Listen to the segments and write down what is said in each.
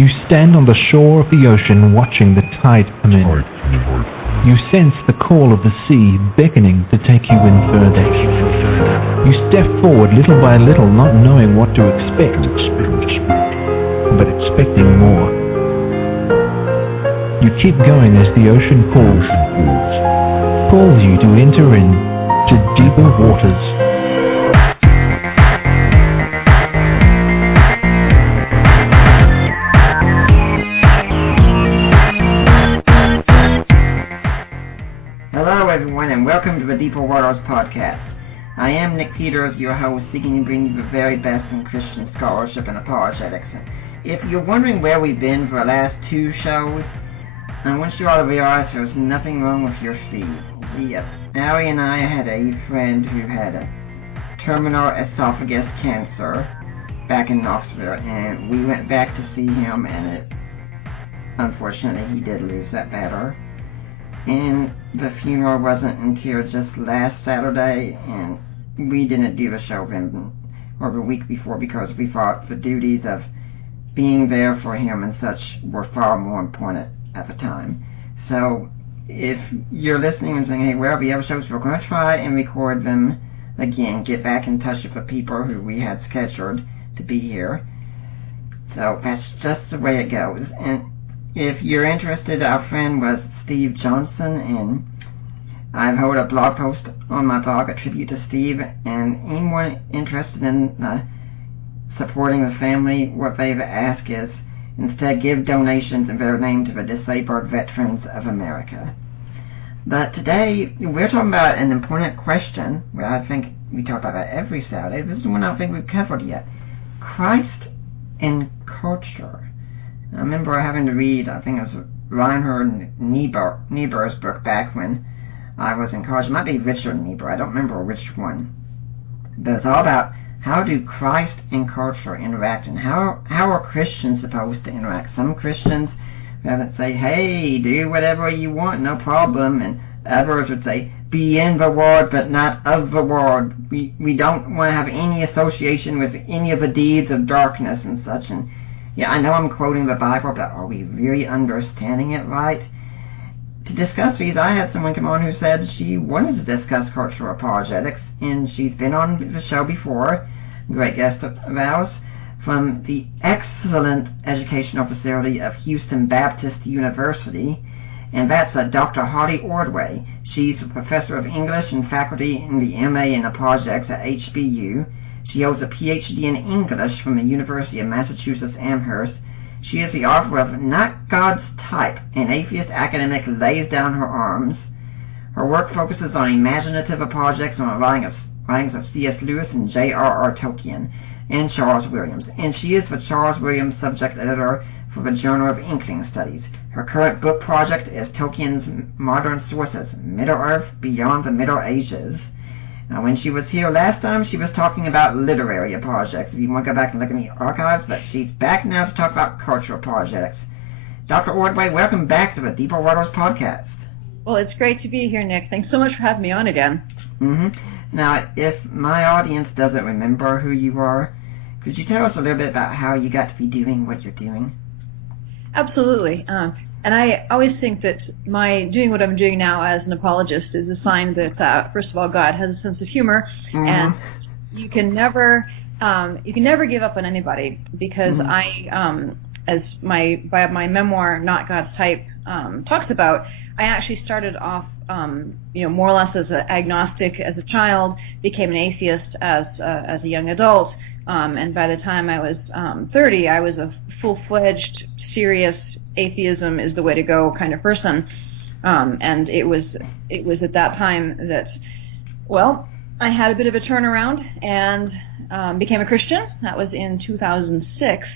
You stand on the shore of the ocean watching the tide come in. You sense the call of the sea beckoning to take you in further. You step forward little by little, not knowing what to expect, but expecting more. You keep going as the ocean calls you to enter in to deeper waters. Hello everyone, and welcome to the Deeper Waters podcast. I am Nick Peters, your host, seeking to bring you the very best in Christian scholarship and apologetics. If you're wondering where we've been for the last two shows, I want you all to realize there's nothing wrong with your feed. Allie and I had a friend who had a terminal esophagus cancer back in Knoxville, and we went back to see him, and unfortunately he did lose that battle. And the funeral wasn't until just last Saturday, and we didn't do the show then or the week before because we thought the duties of being there for him and such were far more important at the time. So if you're listening and saying, hey, where are the other shows, we're going to try and record them again, get back in touch with the people who we had scheduled to be here. So that's just the way it goes. And if you're interested, our friend was Steve Johnson, and I've held a blog post on my blog, a tribute to Steve, and anyone interested in supporting the family, what they've asked is instead give donations in their name to the Disabled Veterans of America. But today, we're talking about an important question, where I think we talk about that every Saturday. This is one I don't think we've covered yet. Christ and culture. I remember having to read, I think it was Reinhard Niebuhr's book back when I was in college. It might be Richard Niebuhr, I don't remember which one. But it's all about how do Christ and culture interact, and how are Christians supposed to interact. Some Christians would say, hey, do whatever you want, no problem, and others would say, be in the world but not of the world. We don't want to have any association with any of the deeds of darkness and such. And yeah, I know I'm quoting the Bible, but are we really understanding it right? To discuss these, I had someone come on who said she wanted to discuss cultural apologetics, and she's been on the show before, great guest of ours, from the excellent educational facility of Houston Baptist University, and that's Dr. Holly Ordway. She's a professor of English and faculty in the MA in apologetics at HBU. She holds a PhD in English from the University of Massachusetts Amherst. She is the author of Not God's Type, An Atheist Academic Lays Down Her Arms. Her work focuses on imaginative apologetics on the writings of C.S. Lewis and J.R.R. Tolkien and Charles Williams. And she is the Charles Williams subject editor for the Journal of Inkling Studies. Her current book project is Tolkien's Modern Sources, Middle-earth Beyond the Middle Ages. Now, when she was here last time, she was talking about literary apologetics. If you want to go back and look in the archives, but she's back now to talk about cultural apologetics. Dr. Ordway, welcome back to the Deeper Waters podcast. Well, it's great to be here, Nick. Thanks so much for having me on again. Now, if my audience doesn't remember who you are, could you tell us a little bit about how you got to be doing what you're doing? Absolutely. And I always think that my doing what I'm doing now as an apologist is a sign that, first of all, God has a sense of humor, and you can never give up on anybody, because as my memoir, Not God's Type, talks about, I actually started off, more or less as an agnostic as a child, became an atheist as a young adult, and by the time I was 30, I was a full-fledged, serious atheism is the way to go kind of person, and it was at that time that, well, I had a bit of a turnaround and became a Christian. That was in 2006,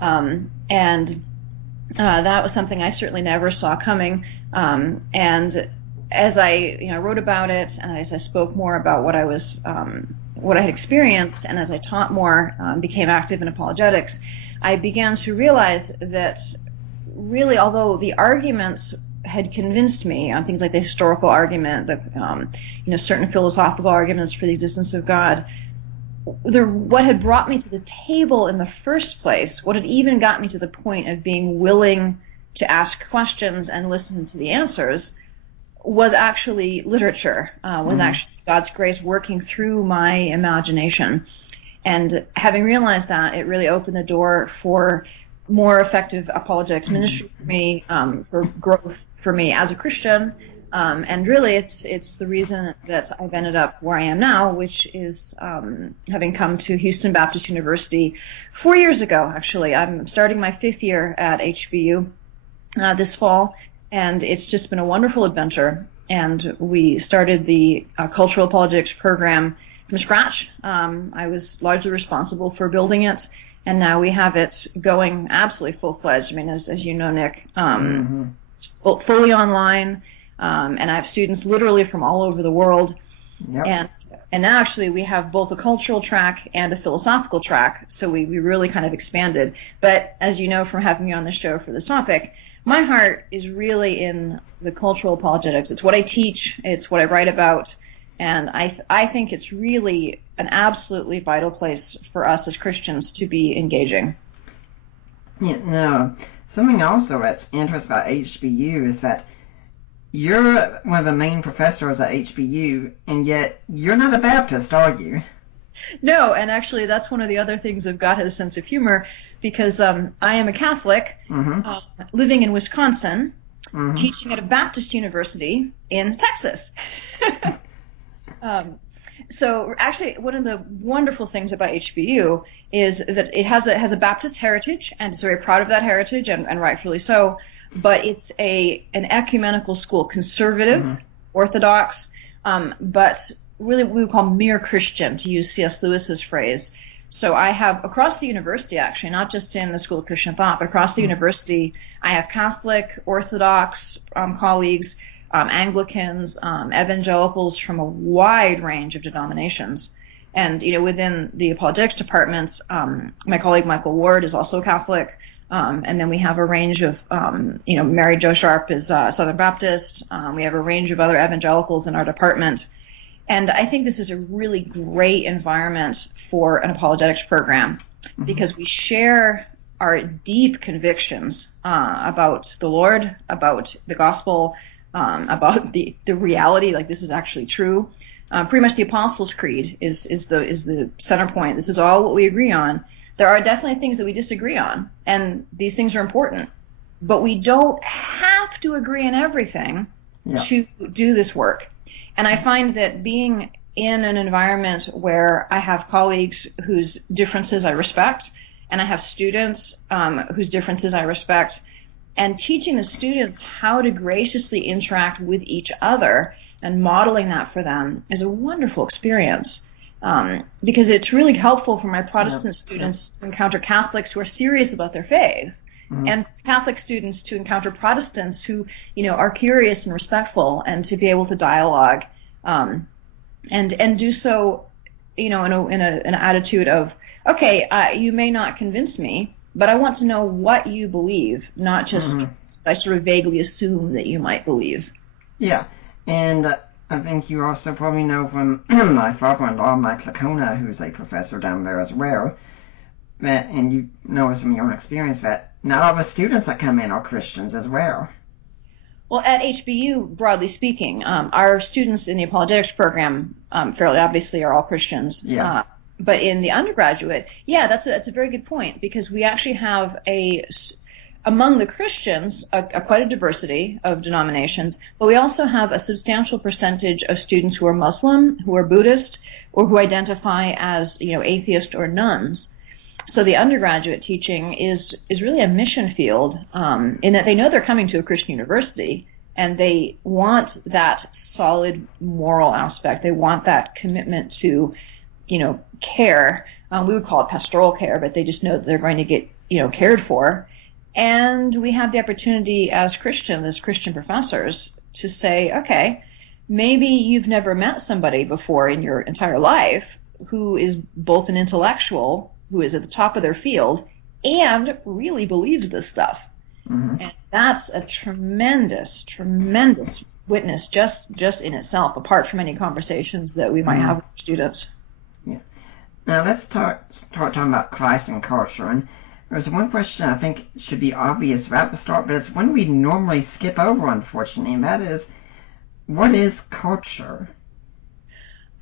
and that was something I certainly never saw coming. And as I wrote about it, and as I spoke more about what I had experienced, and as I taught more, became active in apologetics, I began to realize that really, although the arguments had convinced me on things like the historical argument, the certain philosophical arguments for the existence of God, what had brought me to the table in the first place, what had even got me to the point of being willing to ask questions and listen to the answers, was actually literature, was actually God's grace working through my imagination. And having realized that, it really opened the door for more effective apologetics ministry for me, for growth for me as a Christian. And really, it's the reason that I've ended up where I am now, which is having come to Houston Baptist University 4 years ago, actually. I'm starting my 5th year at HBU this fall, and it's just been a wonderful adventure. And we started the Cultural Apologetics program from scratch. I was largely responsible for building it, and now we have it going absolutely full-fledged. I mean, as you know, Nick, fully online. And I have students literally from all over the world. Yep. And now actually we have both a cultural track and a philosophical track, so we really kind of expanded. But as you know from having me on the show for this topic, my heart is really in the cultural apologetics. It's what I teach, it's what I write about, and I think it's really an absolutely vital place for us as Christians to be engaging. Yeah, no. Something also that's interesting about HBU is that you're one of the main professors at HBU, and yet you're not a Baptist, are you? No, and actually that's one of the other things of God has a sense of humor, because I am a Catholic living in Wisconsin, teaching at a Baptist university in Texas. So actually, one of the wonderful things about HBU is that it has a Baptist heritage, and it's very proud of that heritage, and rightfully so. But it's an ecumenical school, conservative, Orthodox, but really what we would call mere Christian, to use C.S. Lewis's phrase. So I have, across the university actually, not just in the School of Christian Thought, but across the university, I have Catholic, Orthodox colleagues, Anglicans, evangelicals from a wide range of denominations. And, within the apologetics department, my colleague Michael Ward is also Catholic. And then we have a range of, Mary Jo Sharp is Southern Baptist. We have a range of other evangelicals in our department. And I think this is a really great environment for an apologetics program because we share our deep convictions about the Lord, about the gospel, about the reality, like this is actually true. Pretty much the Apostles' Creed is the center point. This is all what we agree on. There are definitely things that we disagree on, and these things are important. But we don't have to agree on everything to do this work. And I find that being in an environment where I have colleagues whose differences I respect, and I have students whose differences I respect, and teaching the students how to graciously interact with each other and modeling that for them is a wonderful experience. Because it's really helpful for my Protestant students to encounter Catholics who are serious about their faith, and Catholic students to encounter Protestants who, are curious and respectful, and to be able to dialogue, and do so, in an attitude of, okay, you may not convince me, but I want to know what you believe, not just I sort of vaguely assume that you might believe. Yeah, and I think you also probably know from my father-in-law, Mike Lacona, who's a professor down there as well, and you know from your own experience that not all the students that come in are Christians as well. Well, at HBU, broadly speaking, our students in the apologetics program fairly obviously are all Christians. Yeah. But in the undergraduate, that's a very good point, because we actually have among the Christians, quite a diversity of denominations, but we also have a substantial percentage of students who are Muslim, who are Buddhist, or who identify as, atheist or nuns. So the undergraduate teaching is really a mission field in that they know they're coming to a Christian university, and they want that solid moral aspect. They want that commitment to, care. We would call it pastoral care, but they just know that they're going to get, cared for. And we have the opportunity as Christian professors, to say, okay, maybe you've never met somebody before in your entire life who is both an intellectual, who is at the top of their field, and really believes this stuff. And that's a tremendous, tremendous witness just in itself, apart from any conversations that we might have with students. Yeah. Now let's start talking about Christ and culture. And there's one question I think should be obvious right at the start, but it's one we normally skip over, unfortunately, and that is, what is culture?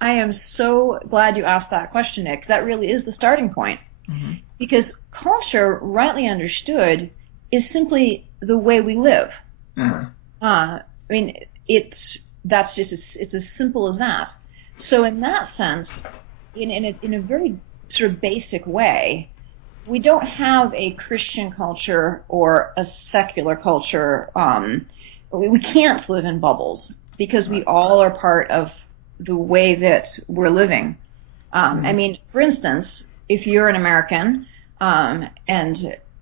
I am so glad you asked that question, Nick. That really is the starting point. Mm-hmm. Because culture, rightly understood, is simply the way we live. Uh-huh. I mean, it's as simple as that. So in that sense, in a very sort of basic way, we don't have a Christian culture or a secular culture. We can't live in bubbles because we all are part of the way that we're living. I mean, for instance, if you're an American and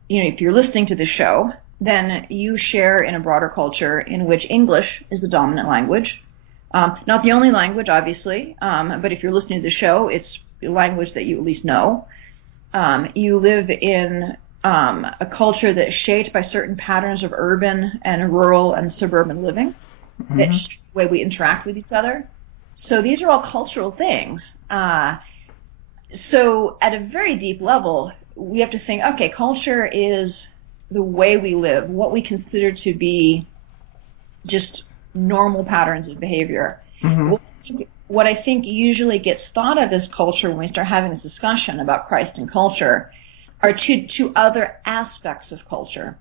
if you're listening to the show, then you share in a broader culture in which English is the dominant language. Not the only language, obviously, but if you're listening to the show, it's a language that you at least know. You live in a culture that's shaped by certain patterns of urban and rural and suburban living, that's the way we interact with each other. So these are all cultural things. So at a very deep level, we have to think, okay, culture is the way we live, what we consider to be just normal patterns of behavior. What I think usually gets thought of as culture when we start having this discussion about Christ and culture are two other aspects of culture.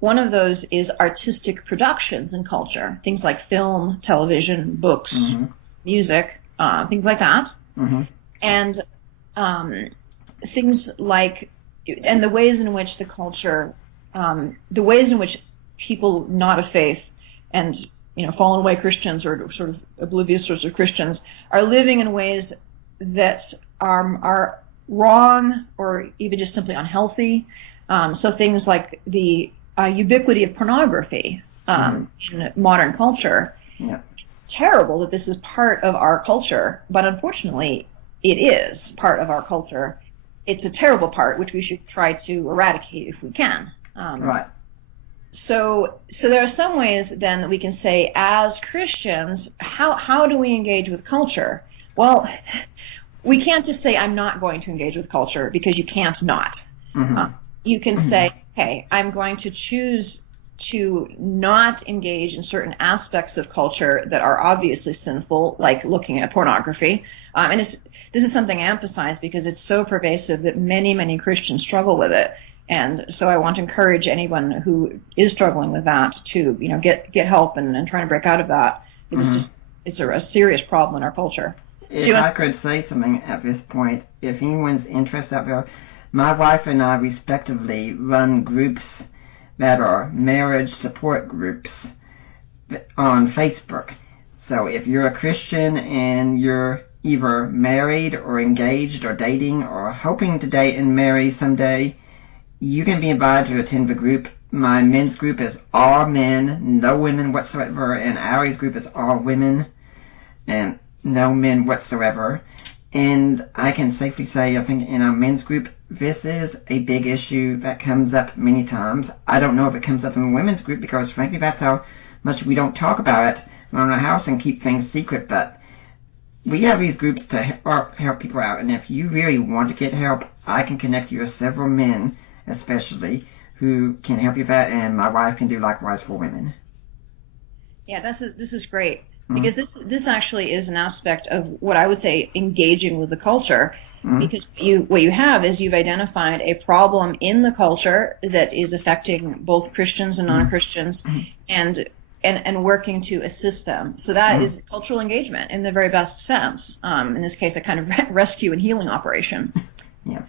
One of those is artistic productions in culture, things like film, television, books, music, things like that. And things like, and the ways in which the culture, the ways in which people not of faith and fallen away Christians or sort of oblivious sorts of Christians are living in ways that are wrong or even just simply unhealthy. So things like the ubiquity of pornography in modern culture. Yeah. Terrible that this is part of our culture, but unfortunately it is part of our culture. It's a terrible part which we should try to eradicate if we can. Right. So there are some ways then that we can say, as Christians, how do we engage with culture? Well, we can't just say, I'm not going to engage with culture, because you can't not. You can say, hey, I'm going to choose to not engage in certain aspects of culture that are obviously sinful, like looking at pornography. And this is something I emphasize because it's so pervasive that many, many Christians struggle with it. And so I want to encourage anyone who is struggling with that to, get help and try to break out of that. It's a serious problem in our culture. If I could say something at this point, if anyone's interested out there, my wife and I respectively run groups that are marriage support groups on Facebook. So if you're a Christian and you're either married or engaged or dating or hoping to date and marry someday, you can be invited to attend the group. My men's group is all men, no women whatsoever, and Ari's group is all women and no men whatsoever. And I can safely say, I think in our men's group, this is a big issue that comes up many times. I don't know if it comes up in the women's group because, frankly, that's how much we don't talk about it around our house and keep things secret. But we have these groups to help people out. And if you really want to get help, I can connect you with several men, especially, who can help you with that. And my wife can do likewise for women. Yeah, this is great. Because this actually is an aspect of what I would say engaging with the culture, because what you have is you've identified a problem in the culture that is affecting both Christians and non-Christians, and working to assist them. So that is cultural engagement in the very best sense. In this case, a kind of rescue and healing operation. Yeah.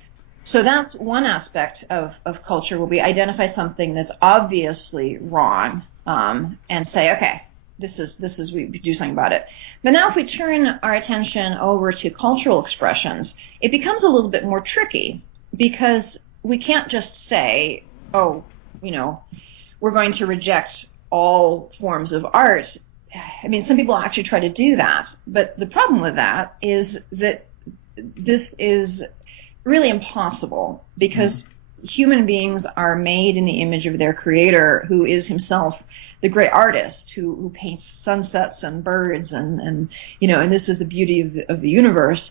So that's one aspect of culture, where we identify something that's obviously wrong and say, okay, we do something about it. But now if we turn our attention over to cultural expressions, it becomes a little bit more tricky, because we can't just say, oh, we're going to reject all forms of art. I mean, some people actually try to do that, but the problem with that is that this is really impossible, because human beings are made in the image of their creator, who is himself the great artist who paints sunsets and birds and this is the beauty of the universe.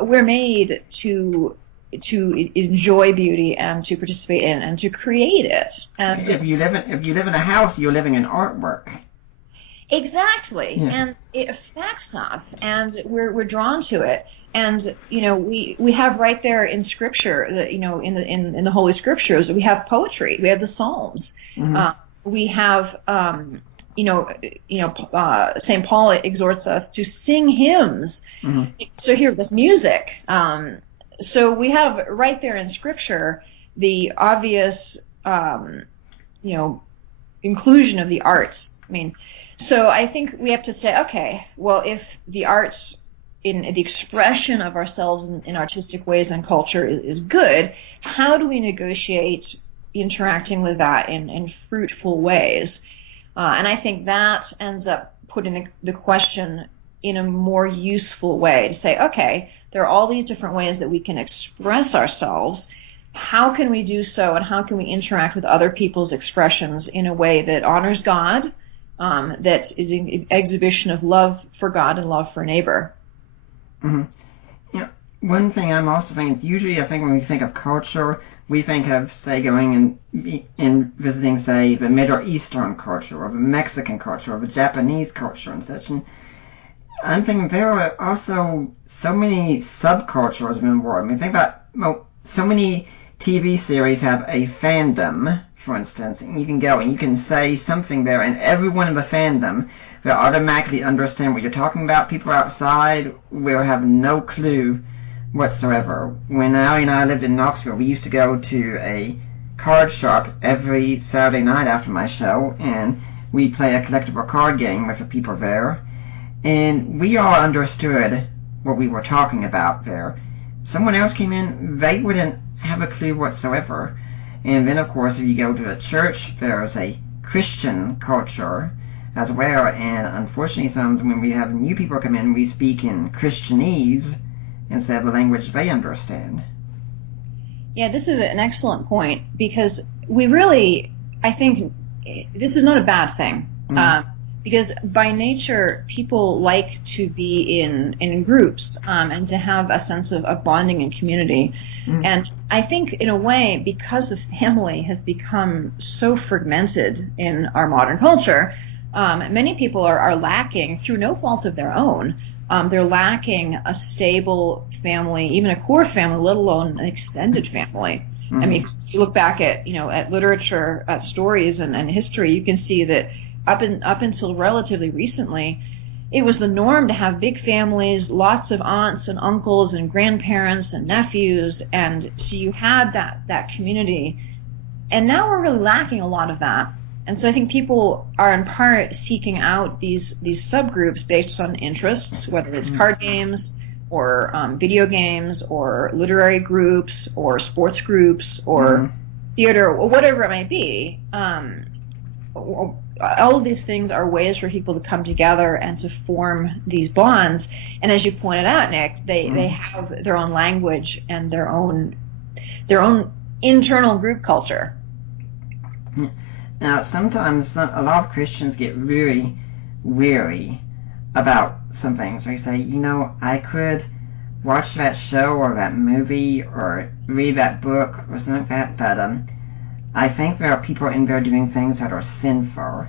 we're made to enjoy beauty and to participate in and to create it. And if you live in a house, you're living in artwork. Exactly, Yeah. and it affects us, and we're drawn to it. And we have right there in Scripture, in the Holy Scriptures, we have poetry, we have the Psalms, we have St. Paul exhorts us to sing hymns. So here with music. So we have right there in Scripture the obvious inclusion of the arts. So I think we have to say, okay, well, if the arts in the expression of ourselves in artistic ways and culture is good, how do we negotiate interacting with that in fruitful ways? And I think that ends up putting the question in a more useful way to say, okay, there are all these different ways that we can express ourselves. How can we do so, and how can we interact with other people's expressions in a way that honors God, that is an exhibition of love for God and love for neighbor? One thing I'm also thinking is usually I think when we think of culture, we think of, say, going and visiting, say, the Middle Eastern culture or the Mexican culture or the Japanese culture and such. And I'm thinking there are also so many subcultures in the world. Think about, so many TV series have a fandom, for instance, and you can go and you can say something there, and everyone in the fandom will automatically understand what you're talking about. People outside will have no clue whatsoever. When Ali and I lived in Knoxville, we used to go to a card shop every Saturday night after my show, and we'd play a collectible card game with the people there, and we all understood what we were talking about there. Someone else came in, they wouldn't have a clue whatsoever. And then, of course, if you go to a church, there's a Christian culture as well, and unfortunately sometimes when we have new people come in, we speak in Christianese instead of the language they understand. Yeah, this is an excellent point, because we really, I think, this is not a bad thing. Because by nature, people like to be in groups and to have a sense of bonding and community. And I think, in a way, because the family has become so fragmented in our modern culture, many people are lacking, through no fault of their own, they're lacking a stable family, even a core family, let alone an extended family. I mean, if you look back at literature, at stories and history, you can see that up until relatively recently, it was the norm to have big families, lots of aunts and uncles and grandparents and nephews, and so you had that community. And now we're really lacking a lot of that. And so I think people are in part seeking out these subgroups based on interests, whether it's card games or video games or literary groups or sports groups or theater or whatever it might be. All of these things are ways for people to come together and to form these bonds. And as you pointed out, Nick, they have their own language and their own internal group culture. Now, sometimes a lot of Christians get really weary about some things. They say, I could watch that show or that movie or read that book or something like that, but I think there are people in there doing things that are sinful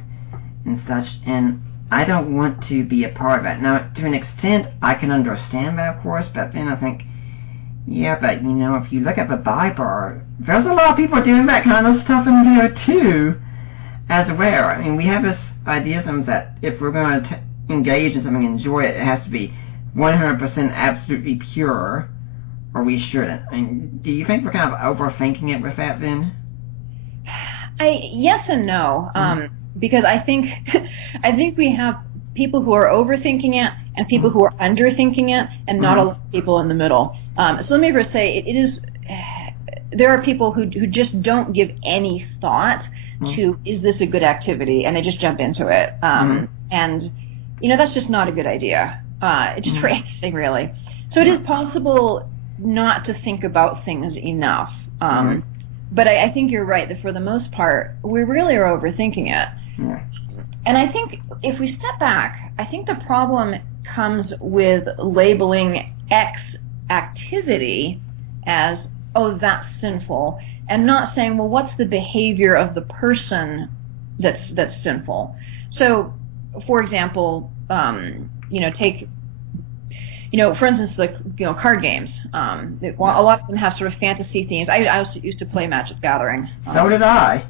and such, and I don't want to be a part of that. Now, to an extent, I can understand that, of course, but then I think, yeah, but, if you look at the Bible, there's a lot of people doing that kind of stuff in there, too, as well. I mean, we have this idea that if we're going to engage in something and enjoy it, it has to be 100% absolutely pure, or we shouldn't. I mean, do you think we're kind of overthinking it with that, then? Yes and no, because I think we have people who are overthinking it and people who are underthinking it, and not a lot of people in the middle. So let me first say, there are people who just don't give any thought to, is this a good activity, and they just jump into it, and that's just not a good idea. It's just for anything, really. So it is possible not to think about things enough. But I think you're right that for the most part, we really are overthinking it. And I think if we step back, I think the problem comes with labeling X activity as, oh, that's sinful, and not saying, well, what's the behavior of the person that's sinful. So, for example, take, for instance, like, card games. A lot of them have sort of fantasy themes. I also used to play Magic the Gathering. So did I.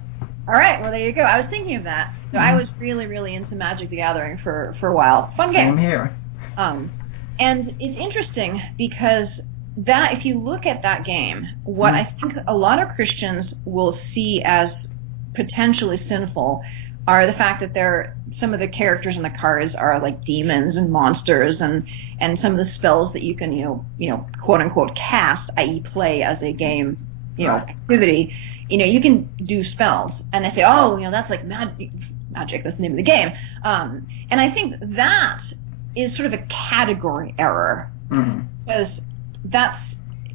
All right, well, there you go. I was thinking of that. So I was really, really into Magic the Gathering for a while. Fun game. Same here. And it's interesting because that, if you look at that game, what I think a lot of Christians will see as potentially sinful are the fact that some of the characters in the cards are like demons and monsters, and some of the spells that you can quote unquote cast, i.e. play as a game activity. You can do spells, and they say, oh, that's like magic. That's the name of the game. And I think that is sort of a category error, because that's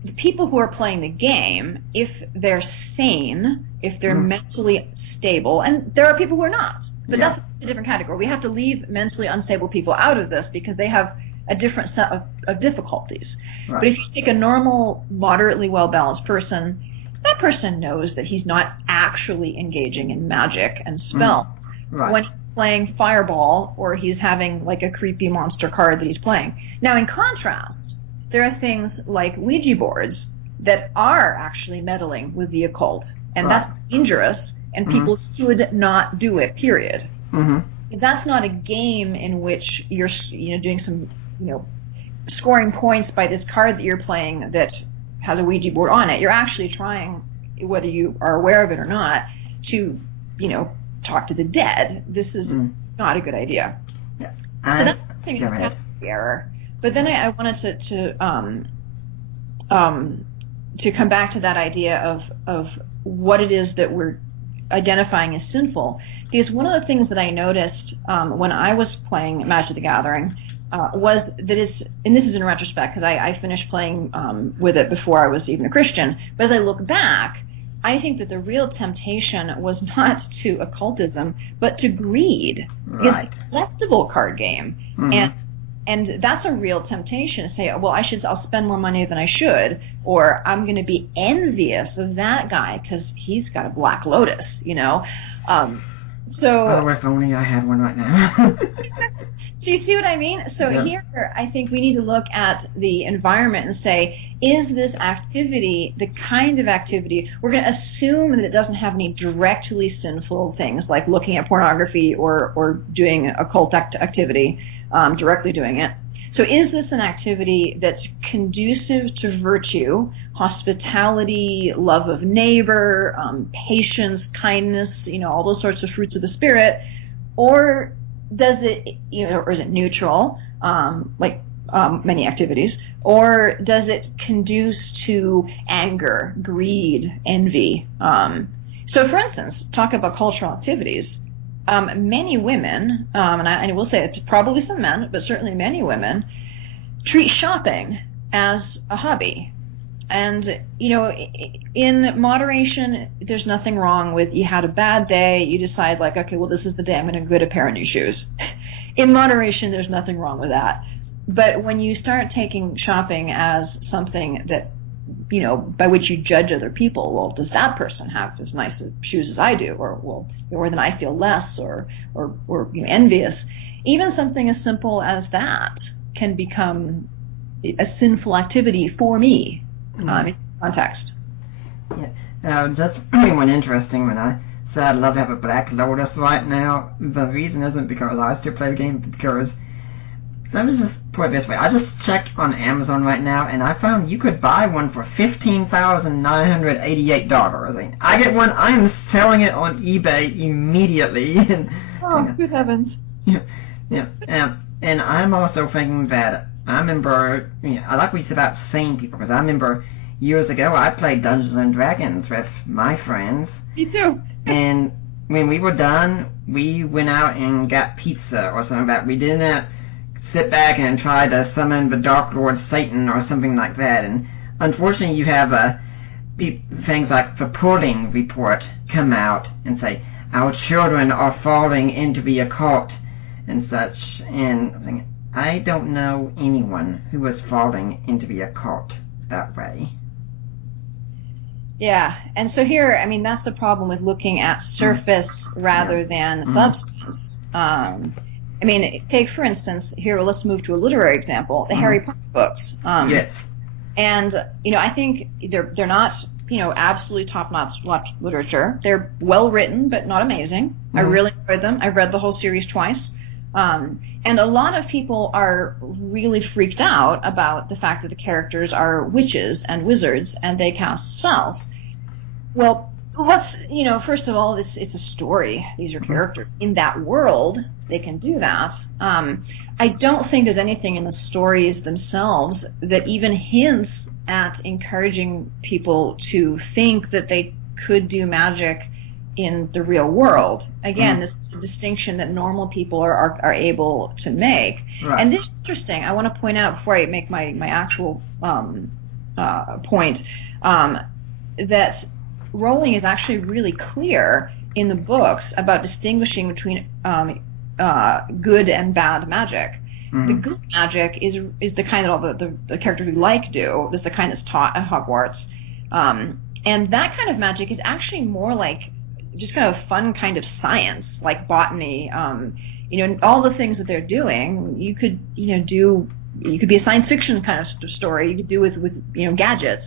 the people who are playing the game. If they're sane, if they're mentally stable, and there are people who are not, but that's a different category. We have to leave mentally unstable people out of this because they have a different set of difficulties. Right. But if you take a normal, moderately well-balanced person, that person knows that he's not actually engaging in magic and spell when he's playing Fireball, or he's having like a creepy monster card that he's playing. Now, in contrast, there are things like Ouija boards that are actually meddling with the occult, and that's dangerous, and people should not do it, period. That's not a game in which you're doing some scoring points by this card that you're playing that has a Ouija board on it. You're actually trying, whether you are aware of it or not, to talk to the dead. This is not a good idea. So that's the error. But then I wanted to come back to that idea of what it is that we're identifying as sinful, because one of the things that I noticed when I was playing Magic the Gathering was that and this is in retrospect because I finished playing with it before I was even a Christian, but as I look back, I think that the real temptation was not to occultism, but to greed. Right. It's a collectible card game, and that's a real temptation to say, well, I'll spend more money than I should, or I'm going to be envious of that guy because he's got a Black Lotus, So, oh, if only I had one right now. Do you see what I mean? So here, I think we need to look at the environment and say, is this activity the kind of activity, we're going to assume that it doesn't have any directly sinful things like looking at pornography or doing occult activity, directly doing it. So is this an activity that's conducive to virtue, hospitality, love of neighbor, patience, kindness, all those sorts of fruits of the Spirit, or does it, or is it neutral, like many activities, or does it conduce to anger, greed, envy? So for instance, talk about cultural activities. Many women, and I will say it's probably some men, but certainly many women, treat shopping as a hobby. And, in moderation, there's nothing wrong with, you had a bad day, you decide like, okay, well, this is the day I'm going to get a pair of new shoes. In moderation, there's nothing wrong with that. But when you start taking shopping as something that, by which you judge other people, well, does that person have as nice shoes as I do? Or then I feel less or envious. Even something as simple as that can become a sinful activity for me. In context. Yeah. That's one interesting when I said I'd love to have a Black Lotus right now. The reason isn't because I still play the game, but because, let me just put it this way. I just checked on Amazon right now, and I found you could buy one for $15,988. I get one. I am selling it on eBay immediately. Good heavens. Yeah. And I'm also thinking that I remember, I like what you said about sane people, because I remember years ago I played Dungeons and Dragons with my friends. Me too. And when we were done, we went out and got pizza or something like that. We didn't sit back and try to summon the Dark Lord Satan or something like that. And unfortunately, you have things like the polling report come out and say, our children are falling into the occult and such. And I don't know anyone who was falling into the occult that way. Yeah, and so here, I mean, that's the problem with looking at surface rather than substance. I mean, take, for instance, here, let's move to a literary example, the Harry Potter books. Yes. And, I think they're not, absolutely top-notch literature. They're well-written, but not amazing. I really enjoyed them. I read the whole series twice. And a lot of people are really freaked out about the fact that the characters are witches and wizards and they cast spells. Well, first of all, it's a story. These are characters. In that world, they can do that. I don't think there's anything in the stories themselves that even hints at encouraging people to think that they could do magic in the real world. Again, this is a distinction that normal people are able to make. Right. And this is interesting. I want to point out, before I make my actual point, that Rowling is actually really clear in the books about distinguishing between good and bad magic. The good magic is the kind that the characters we like do. It's the kind that's taught at Hogwarts. And that kind of magic is actually more like just kind of fun kind of science, like botany. All the things that they're doing, you could you could be a science fiction kind of story. You could do with gadgets.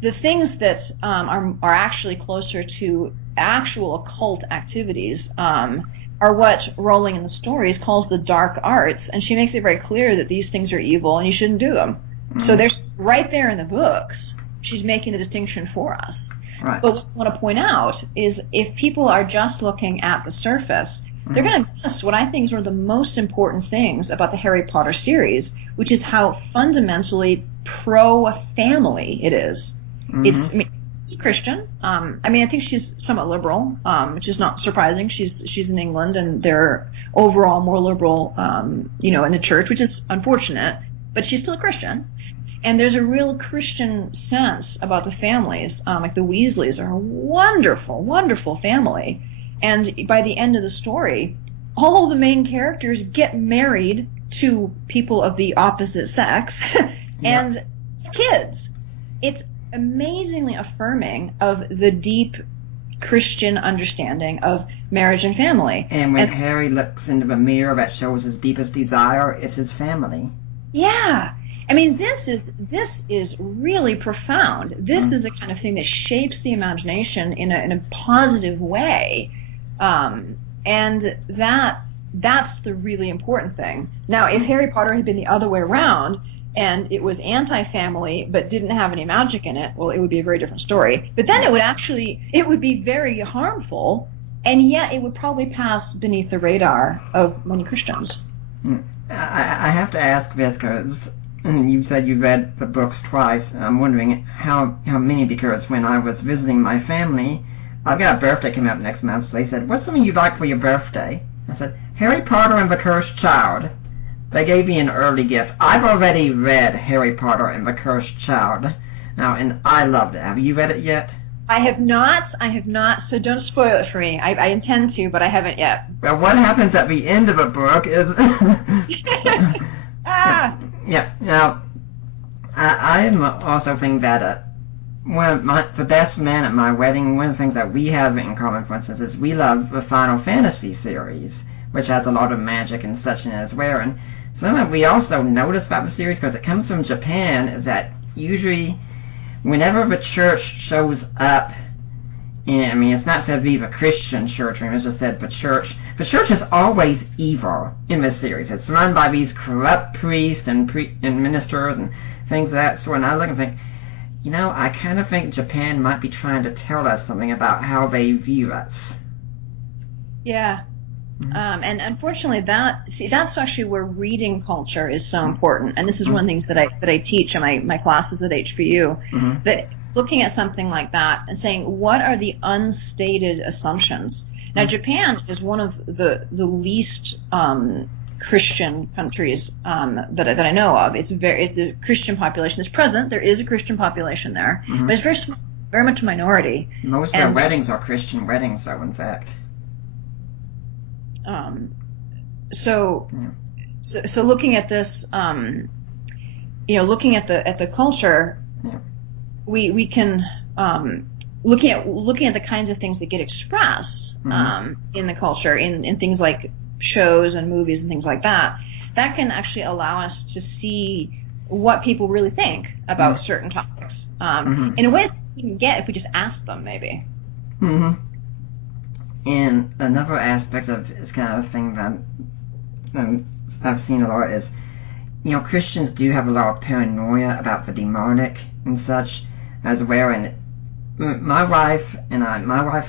The things that are actually closer to actual occult activities are what Rowling in the stories calls the dark arts, and she makes it very clear that these things are evil and you shouldn't do them. So there's right there in the books, she's making the distinction for us. Right. But what I want to point out is if people are just looking at the surface, they're going to miss what I think is one of the most important things about the Harry Potter series, which is how fundamentally pro-family it is. She's Christian. I think she's somewhat liberal, which is not surprising. She's in England, and they're overall more liberal, in the church, which is unfortunate. But she's still a Christian, and there's a real Christian sense about the families. Like the Weasleys are a wonderful, wonderful family, and by the end of the story, all the main characters get married to people of the opposite sex, and kids. It's amazingly affirming of the deep Christian understanding of marriage and family. And when Harry looks into the mirror that shows his deepest desire, it's his family. Yeah. This is really profound. This is the kind of thing that shapes the imagination in a positive way. And that's the really important thing. Now, if Harry Potter had been the other way around, and it was anti-family but didn't have any magic in it, well, it would be a very different story. But then it would be very harmful, and yet it would probably pass beneath the radar of many Christians. I have to ask this, because you said you read the books twice. I'm wondering how many, because when I was visiting my family, I've got a birthday coming up next month, so they said, what's something you'd like for your birthday? I said, Harry Potter and the Cursed Child. They gave me an early gift. I've already read Harry Potter and the Cursed Child now, and I loved it. Have you read it yet? I have not, so don't spoil it for me. I intend to, but I haven't yet. Well, what happens at the end of the book is... Yeah. Now, I also think that the best man at my wedding, one of the things that we have in common, for instance, is we love the Final Fantasy series, which has a lot of magic and such in it as well. And something we also notice about the series, because it comes from Japan, is that usually whenever the church shows up, it's not said to be the Christian church, it's just said the church is always evil in this series. It's run by these corrupt priests and ministers and things of that sort. And I look and think, I kind of think Japan might be trying to tell us something about how they view us. Yeah. And unfortunately, that's actually where reading culture is so important. And this is one of the things that I teach in my classes at HBU, that looking at something like that and saying, what are the unstated assumptions? Now, Japan is one of the least Christian countries that I know of. It's the Christian population is present. There is a Christian population there, but it's very small, very much a minority. Most of their weddings are Christian weddings, though, in fact. So looking at this, looking at the culture, we can looking at the kinds of things that get expressed in the culture, in things like shows and movies and things like that. That can actually allow us to see what people really think about certain topics in a way that we can get if we just ask them, maybe. And another aspect of this kind of thing that I've seen a lot is, Christians do have a lot of paranoia about the demonic and such as well. And my wife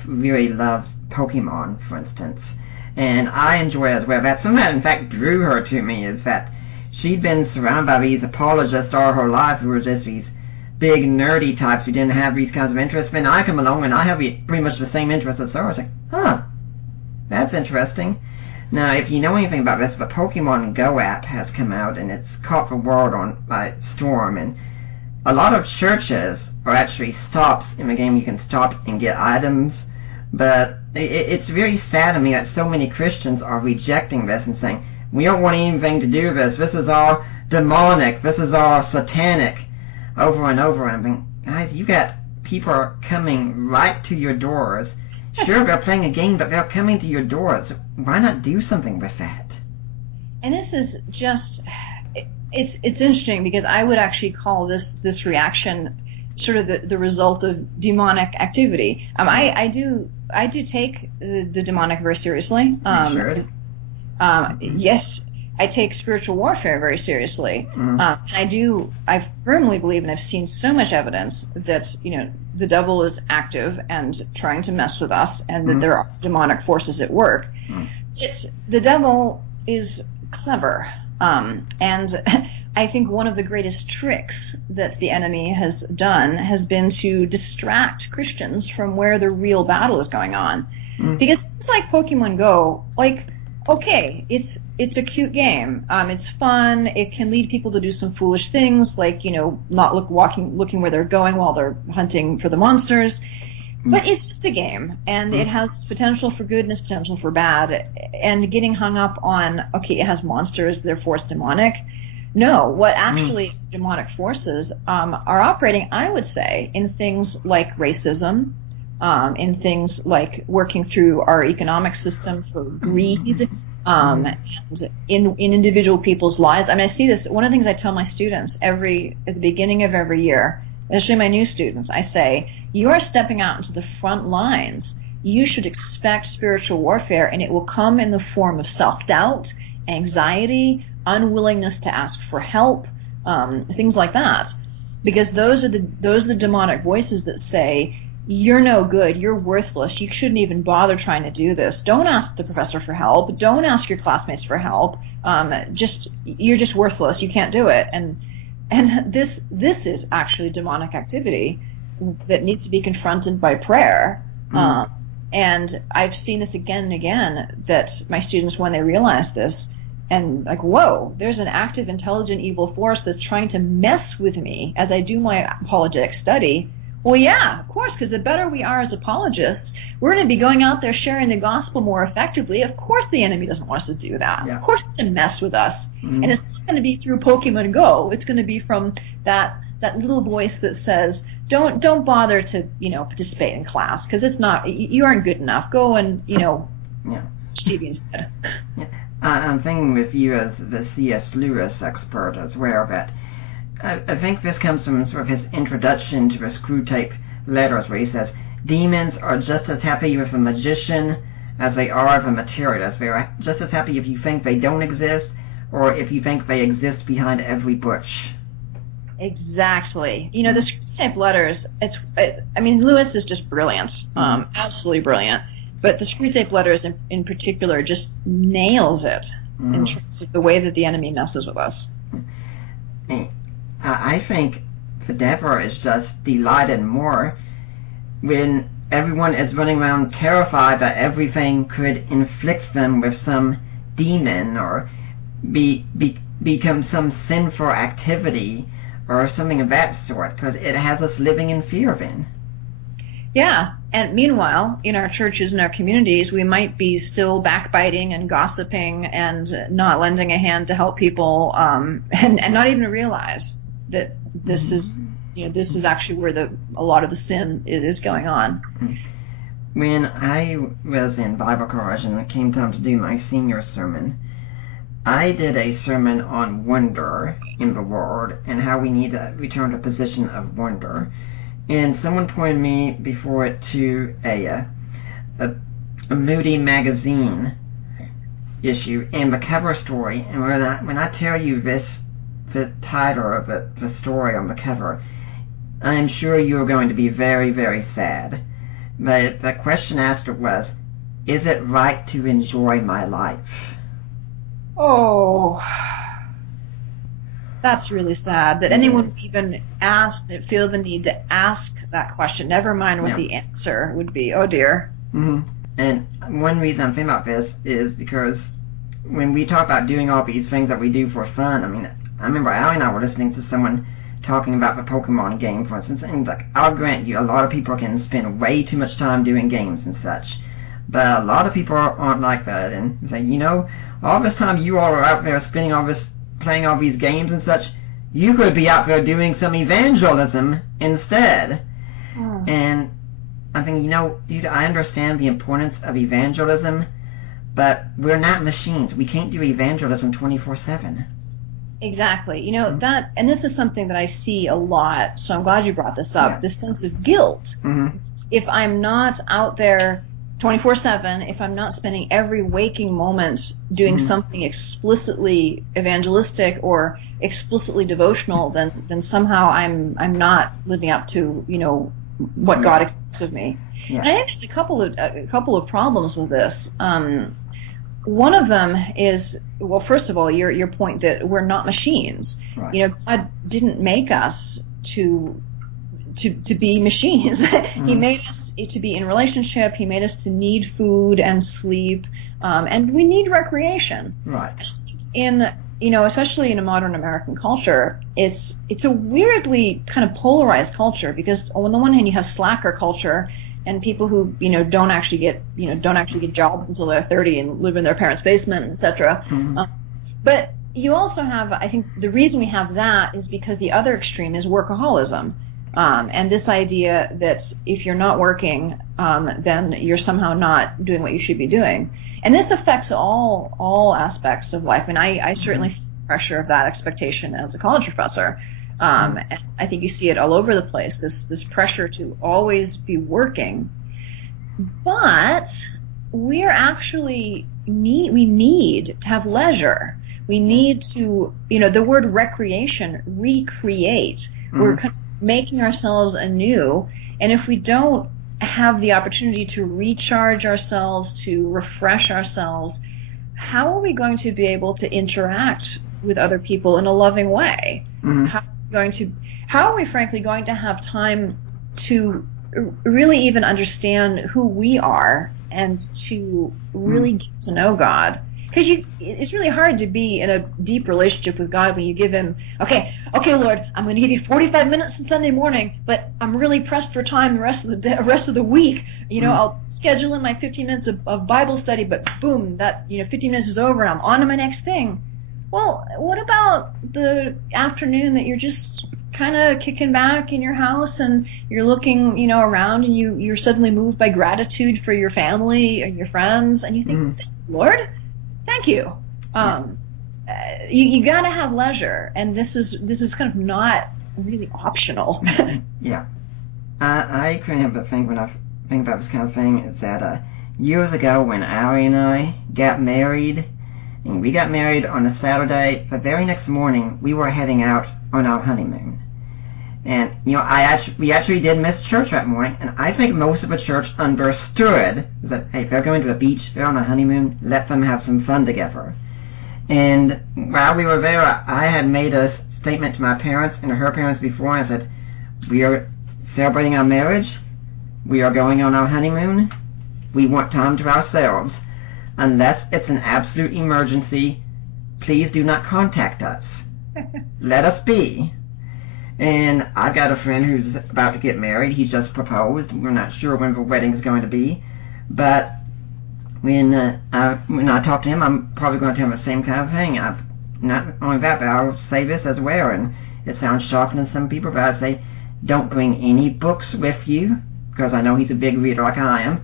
really loves Pokemon, for instance, and I enjoy it as well. That somehow, in fact, drew her to me is that she'd been surrounded by these apologists all her life who were just these big nerdy types who didn't have these kinds of interests. Then I come along and I have pretty much the same interests as her. I was like, that's interesting. Now, if you know anything about this, the Pokemon Go app has come out and it's caught the world by storm. And a lot of churches are actually stops in the game. You can stop and get items. But it's very sad to me that so many Christians are rejecting this and saying, we don't want anything to do with this. This is all demonic. This is all satanic. Over and over. And I'm thinking, guys, you got people coming right to your doors. Sure, they're playing a game, but they're coming to your doors. Why not do something with that? And this is just, it's interesting because I would actually call this reaction sort of the result of demonic activity. I do take the demonic very seriously. Yes, I take spiritual warfare very seriously. I firmly believe, and I've seen so much evidence that the devil is active and trying to mess with us, and that there are demonic forces at work. The devil is clever, and I think one of the greatest tricks that the enemy has done has been to distract Christians from where the real battle is going on. Because it's like Pokemon Go, okay, it's a cute game. It's fun. It can lead people to do some foolish things, like not looking where they're going while they're hunting for the monsters. But it's just a game, and it has potential for good and potential for bad. And getting hung up on, okay, it has monsters, therefore it's demonic. No, what actually demonic forces are operating, I would say, in things like racism, in things like working through our economic system for greed, and in individual people's lives. I mean, I see this. One of the things I tell my students at the beginning of every year, especially my new students, I say, you are stepping out into the front lines. You should expect spiritual warfare, and it will come in the form of self-doubt, anxiety, unwillingness to ask for help, things like that, because those are the demonic voices that say, you're no good, you're worthless, you shouldn't even bother trying to do this. Don't ask the professor for help. Don't ask your classmates for help. You're just worthless. You can't do it. And this is actually demonic activity that needs to be confronted by prayer. And I've seen this again and again, that my students, when they realize this, and like, whoa, there's an active, intelligent, evil force that's trying to mess with me as I do my apologetic study. Well, yeah, of course, because the better we are as apologists, we're going to be going out there sharing the gospel more effectively. Of course the enemy doesn't want us to do that. Yeah. Of course he's going to mess with us. And it's not going to be through Pokemon Go. It's going to be from that little voice that says, don't bother to, participate in class, because it's not, you aren't good enough. Go and, TV instead. Yeah. I'm thinking with you as the C.S. Lewis expert as well, that I think this comes from sort of his introduction to the Screwtape Letters, where he says, demons are just as happy with a magician as they are with a materialist. They are just as happy if you think they don't exist, or if you think they exist behind every bush. Exactly. The Screwtape Letters, Lewis is just brilliant, absolutely brilliant. But the Screwtape Letters in particular just nails it in terms of the way that the enemy messes with us. I think the devil is just delighted more when everyone is running around terrified that everything could inflict them with some demon or become some sinful activity or something of that sort, because it has us living in fear then. Yeah, And meanwhile, in our churches and our communities, we might be still backbiting and gossiping and not lending a hand to help people, and not even realize that this is, this is actually where a lot of the sin is going on. When I was in Bible college and it came time to do my senior sermon, I did a sermon on wonder in the world and how we need to return to a position of wonder. And someone pointed me before it to a Moody magazine issue and the cover story. And when I tell you the title of the story on the cover, I'm sure you're going to be very, very sad. But the question asked was, is it right to enjoy my life? Oh, that's really sad that anyone would even feel the need to ask that question, never mind what the answer would be. Oh, dear. And one reason I'm thinking about this is because when we talk about doing all these things that we do for fun, I mean, I remember Allie and I were listening to someone talking about the Pokemon game, for instance, and like, I'll grant you, a lot of people can spend way too much time doing games and such, but a lot of people aren't like that, and say, all this time you all are out there spending all this, playing all these games and such, you could be out there doing some evangelism instead. And I think, I understand the importance of evangelism, but we're not machines. We can't do evangelism 24/7. Exactly. That, and this is something that I see a lot, so I'm glad you brought this up, this sense of guilt. If I'm not out there 24/7, if I'm not spending every waking moment doing something explicitly evangelistic or explicitly devotional, then somehow I'm not living up to what God expects of me. And I think there's a couple of problems with this. One of them is, well, first of all, your point that we're not machines. Right. God didn't make us to be machines. He made us to be in relationship. He made us to need food and sleep, and we need recreation. Right. Especially in a modern American culture, it's a weirdly kind of polarized culture, because on the one hand you have slacker culture and people who don't actually get jobs until they're 30 and live in their parents' basement, etc. But you also have, I think the reason we have that is because the other extreme is workaholism. And this idea that if you're not working, then you're somehow not doing what you should be doing. And this affects all aspects of life. And I certainly feel the pressure of that expectation as a college professor. And I think you see it all over the place, this pressure to always be working. But we're actually we need to have leisure. We need to, the word recreation, recreate. We're kind of making ourselves anew, and if we don't have the opportunity to recharge ourselves, to refresh ourselves, how are we going to be able to interact with other people in a loving way? How are we frankly going to have time to really even understand who we are and to really get to know God? Because it's really hard to be in a deep relationship with God when you give Him, okay, Lord, I'm going to give you 45 minutes on Sunday morning, but I'm really pressed for time the rest of the week. I'll schedule in my 15 minutes of Bible study, but boom, that 15 minutes is over, and I'm on to my next thing. Well, what about the afternoon that you're just kind of kicking back in your house and you're looking, around, and you're suddenly moved by gratitude for your family and your friends, and you think, Lord, thank you. You got to have leisure, and this is kind of not really optional. Yeah, I couldn't help but think when I think about this kind of thing is that years ago when Allie and I got married, and we got married on a Saturday, the very next morning we were heading out on our honeymoon. And we actually did miss church that morning, and I think most of the church understood that, hey, if they're going to the beach, they're on a honeymoon, let them have some fun together. And while we were there, I had made a statement to my parents and her parents before, and I said, we are celebrating our marriage, we are going on our honeymoon, we want time to ourselves. Unless it's an absolute emergency, please do not contact us. Let us be. And I've got a friend who's about to get married. He just proposed. We're not sure when the wedding is going to be. But when I talk to him, I'm probably going to tell him the same kind of thing. Not only that, but I'll say this as well. And it sounds shocking to some people, but I say, don't bring any books with you, because I know he's a big reader like I am,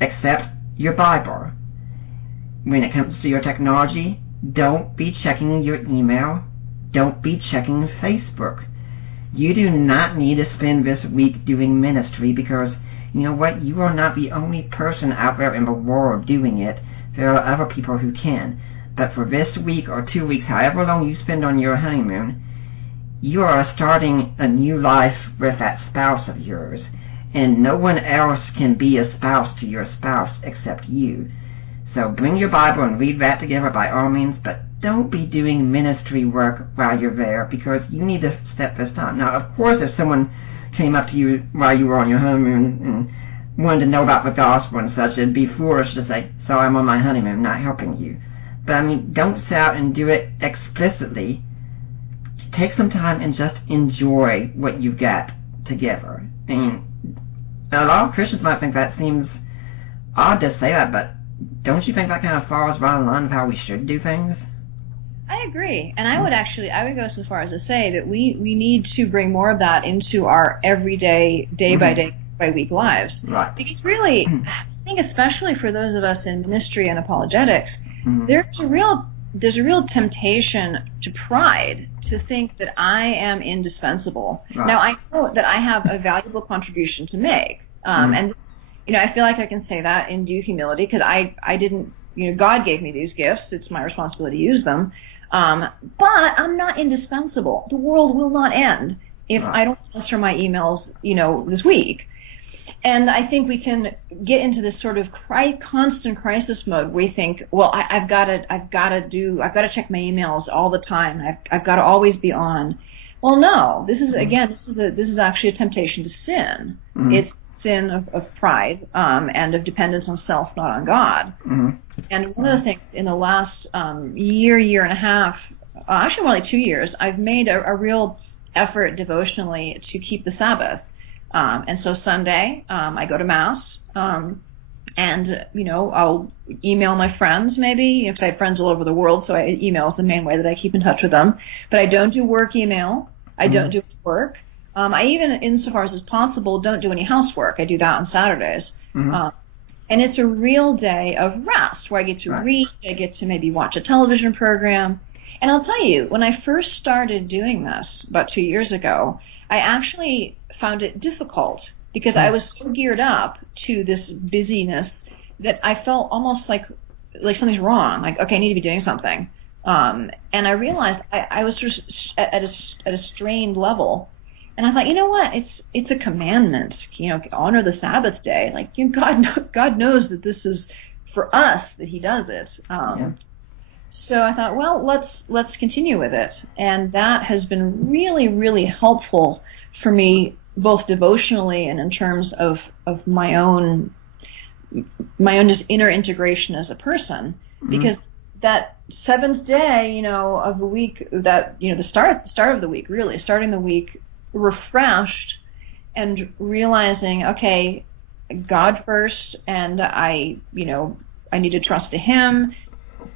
except your Bible. When it comes to your technology, don't be checking your email. Don't be checking Facebook. You do not need to spend this week doing ministry, because you know what? You are not the only person out there in the world doing it. There are other people who can. But for this week or 2 weeks, however long you spend on your honeymoon, you are starting a new life with that spouse of yours. And no one else can be a spouse to your spouse except you. So bring your Bible and read that together by all means, but don't be doing ministry work while you're there, because you need to step this down. Now, of course, if someone came up to you while you were on your honeymoon and wanted to know about the gospel and such, it'd be foolish to say, so I'm on my honeymoon, not helping you. But, I mean, don't sit out and do it explicitly. Take some time and just enjoy what you've got together. And a lot of Christians might think that seems odd to say that, but don't you think that kind of falls right in line with how we should do things? I agree, and I would go so far as to say that we need to bring more of that into our everyday, day by day, by week lives. Right. Because really, I think especially for those of us in ministry and apologetics, there's a real temptation to pride, to think that I am indispensable. Right. Now, I know that I have a valuable contribution to make, and I feel like I can say that in due humility, because I didn't, God gave me these gifts. It's my responsibility to use them. But I'm not indispensable. The world will not end if I don't answer my emails, this week. And I think we can get into this sort of constant crisis mode where we think, well, I've got to check my emails all the time. I've got to always be on. Well, no. This is actually a temptation to sin. It's sin of pride and of dependence on self, not on God. And one of the things in the last year and a half, actually more like 2 years, I've made a real effort devotionally to keep the Sabbath. And so Sunday, I go to Mass, and, I'll email my friends maybe, because I have friends all over the world, so email is the main way that I keep in touch with them. But I don't do work email. I don't do work. I even, insofar as is possible, don't do any housework. I do that on Saturdays. And it's a real day of rest, where I get to read, I get to maybe watch a television program. And I'll tell you, when I first started doing this about 2 years ago, I actually found it difficult, because I was so geared up to this busyness that I felt almost like something's wrong. Like, okay, I need to be doing something. And I realized I was just at a strained level. And I thought, you know what? It's a commandment. Honor the Sabbath day. Like, God knows that this is for us, that He does it. So I thought, well, let's continue with it, and that has been really, really helpful for me, both devotionally and in terms of my own just inner integration as a person, because that seventh day, of the week, that the start of the week, really starting the week refreshed and realizing, okay, God first, and I need to trust to Him.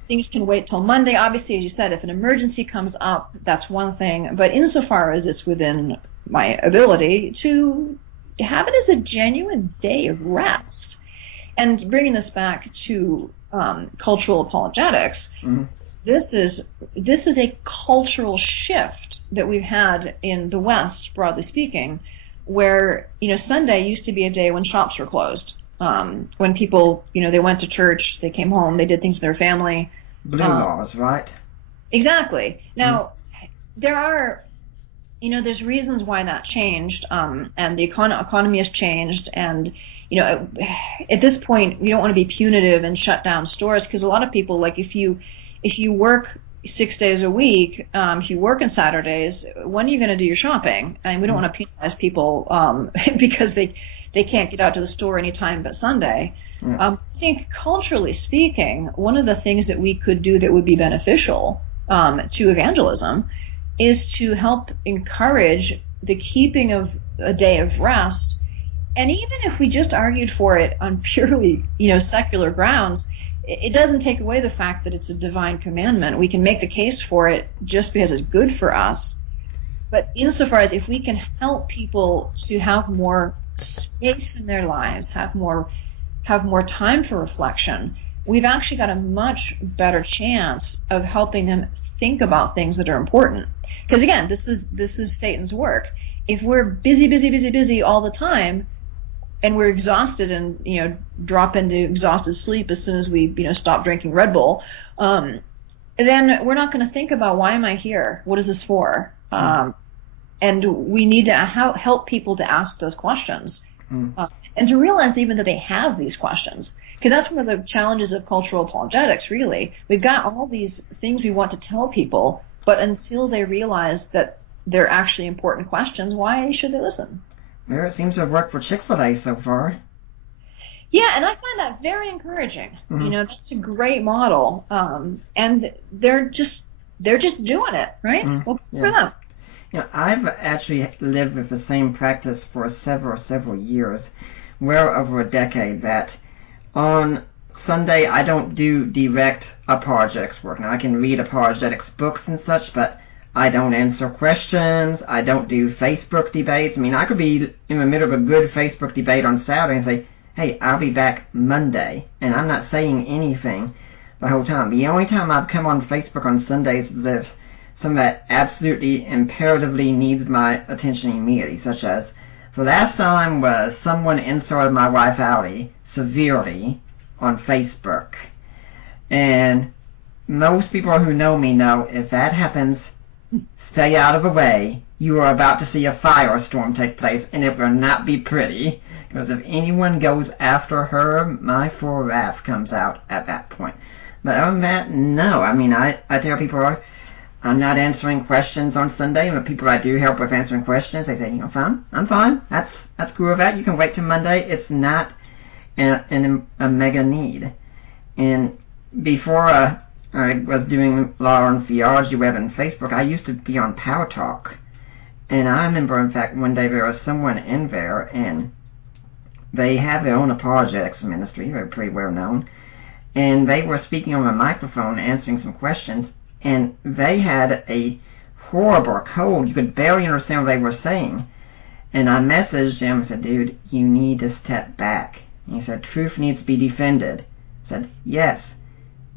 Things can wait till Monday. Obviously, as you said, if an emergency comes up, that's one thing. But insofar as it's within my ability to have it as a genuine day of rest, and bringing this back to cultural apologetics, this is a cultural shift that we've had in the West, broadly speaking, where Sunday used to be a day when shops were closed. When people, they went to church, they came home, they did things with their family. Blue laws, right? Exactly. Now, there are, there's reasons why that changed, and the economy has changed, and, at this point, we don't want to be punitive and shut down stores, because a lot of people, like, if you work 6 days a week, if you work on Saturdays, when are you going to do your shopping? And we don't want to penalize people because they can't get out to the store anytime but Sunday. I think culturally speaking, one of the things that we could do that would be beneficial to evangelism is to help encourage the keeping of a day of rest, and even if we just argued for it on purely, secular grounds, it doesn't take away the fact that it's a divine commandment. We can make the case for it just because it's good for us. But insofar as if we can help people to have more space in their lives, have more time for reflection, we've actually got a much better chance of helping them think about things that are important. Because again, this is Satan's work. If we're busy all the time, and we're exhausted and drop into exhausted sleep as soon as we stop drinking Red Bull, then we're not going to think about, why am I here? What is this for? And we need to help people to ask those questions and to realize even that they have these questions. Because that's one of the challenges of cultural apologetics, really. We've got all these things we want to tell people, but until they realize that they're actually important questions, why should they listen? Well, it seems to have worked for Chick-fil-A so far. Yeah, and I find that very encouraging. That's a great model, and they're just doing it, right? Well, good for them. I've actually lived with the same practice for several years, well over a decade, that on Sunday I don't do direct apologetics work. Now, I can read apologetics books and such, but I don't answer questions. I don't do Facebook debates. I mean, I could be in the middle of a good Facebook debate on Saturday and say, hey, I'll be back Monday, and I'm not saying anything the whole time. The only time I've come on Facebook on Sundays is if something that absolutely imperatively needs my attention immediately, such as the last time was someone insulted my wife Allie severely on Facebook. And most people who know me know if that happens, stay out of the way. You are about to see a firestorm take place, and it will not be pretty, because if anyone goes after her, my full wrath comes out at that point. But other than that, no. I mean, I tell people I'm not answering questions on Sunday, and the people I do help with answering questions, they say, fine, I'm fine. That's cool with that. You can wait till Monday. It's not a mega need. And before I was doing Law and Theology Web and Facebook, I used to be on Power Talk. And I remember, in fact, one day there was someone in there, and they have their own apologetics ministry. They're pretty well known. And they were speaking on a microphone, answering some questions, and they had a horrible cold. You could barely understand what they were saying. And I messaged him and said, dude, you need to step back. And he said, truth needs to be defended. I said, yes,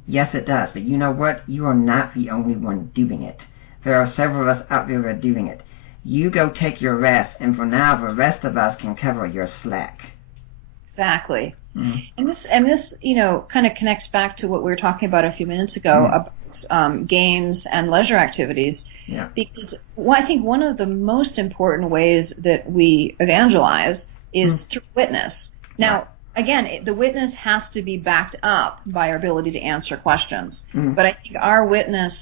it does. But you know what? You are not the only one doing it. There are several of us out there that are doing it. You go take your rest, and for now, the rest of us can cover your slack. Exactly. And this, kind of connects back to what we were talking about a few minutes ago about games and leisure activities. Yeah. Because I think one of the most important ways that we evangelize is through witness. Now, again, the witness has to be backed up by our ability to answer questions. But I think our witness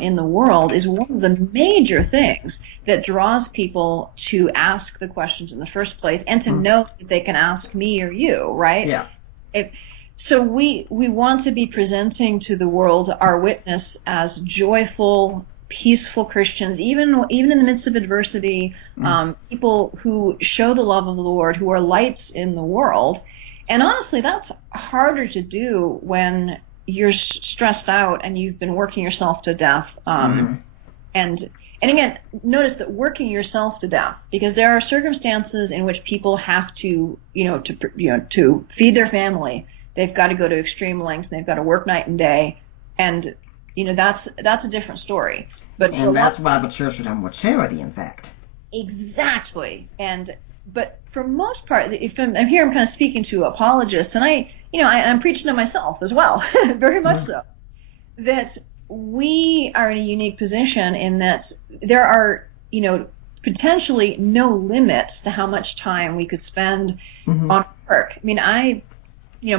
in the world is one of the major things that draws people to ask the questions in the first place, and to know that they can ask me or you, right? Yeah. So we want to be presenting to the world our witness as joyful, peaceful Christians, even in the midst of adversity, people who show the love of the Lord, who are lights in the world. And honestly, that's harder to do when you're stressed out and you've been working yourself to death. And again, notice that working yourself to death, because there are circumstances in which people have to, to feed their family. They've got to go to extreme lengths. They've got to work night and day, and that's a different story. But that's why the church should have more charity, in fact. Exactly. But for most part, if I'm here, I'm kind of speaking to apologists, and I'm preaching to myself as well, very much so, that we are in a unique position in that there are, potentially no limits to how much time we could spend on work. I mean,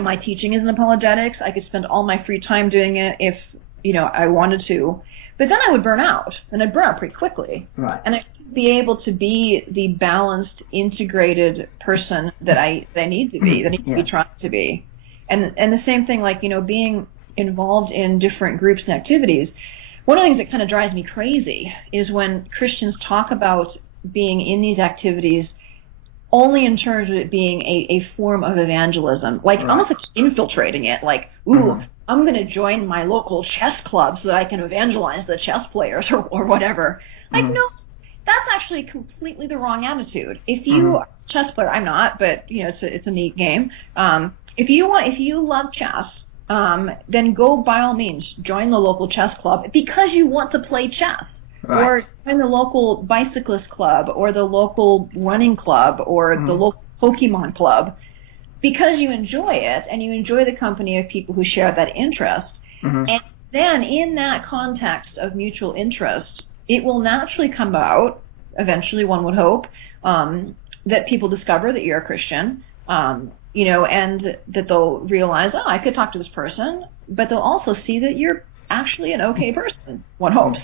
my teaching is in apologetics. I could spend all my free time doing it if, I wanted to. But then I would burn out, and I'd burn out pretty quickly. Right. And I'd be able to be the balanced, integrated person that I need to be, that I need to be trying to be. And the same thing, like, being involved in different groups and activities. One of the things that kind of drives me crazy is when Christians talk about being in these activities only in terms of it being a form of evangelism, like almost like infiltrating it, like, ooh, I'm going to join my local chess club so that I can evangelize the chess players or whatever. Like, no, that's actually completely the wrong attitude. If you are a chess player, I'm not, but it's a neat game. If you love chess, then go by all means join the local chess club because you want to play chess. Right. Or join the local bicyclist club or the local running club or the local Pokemon club because you enjoy it and you enjoy the company of people who share that interest. And then in that context of mutual interest, it will naturally come about, eventually one would hope, that people discover that you're a Christian, and that they'll realize, oh, I could talk to this person, but they'll also see that you're actually an okay person, one hopes.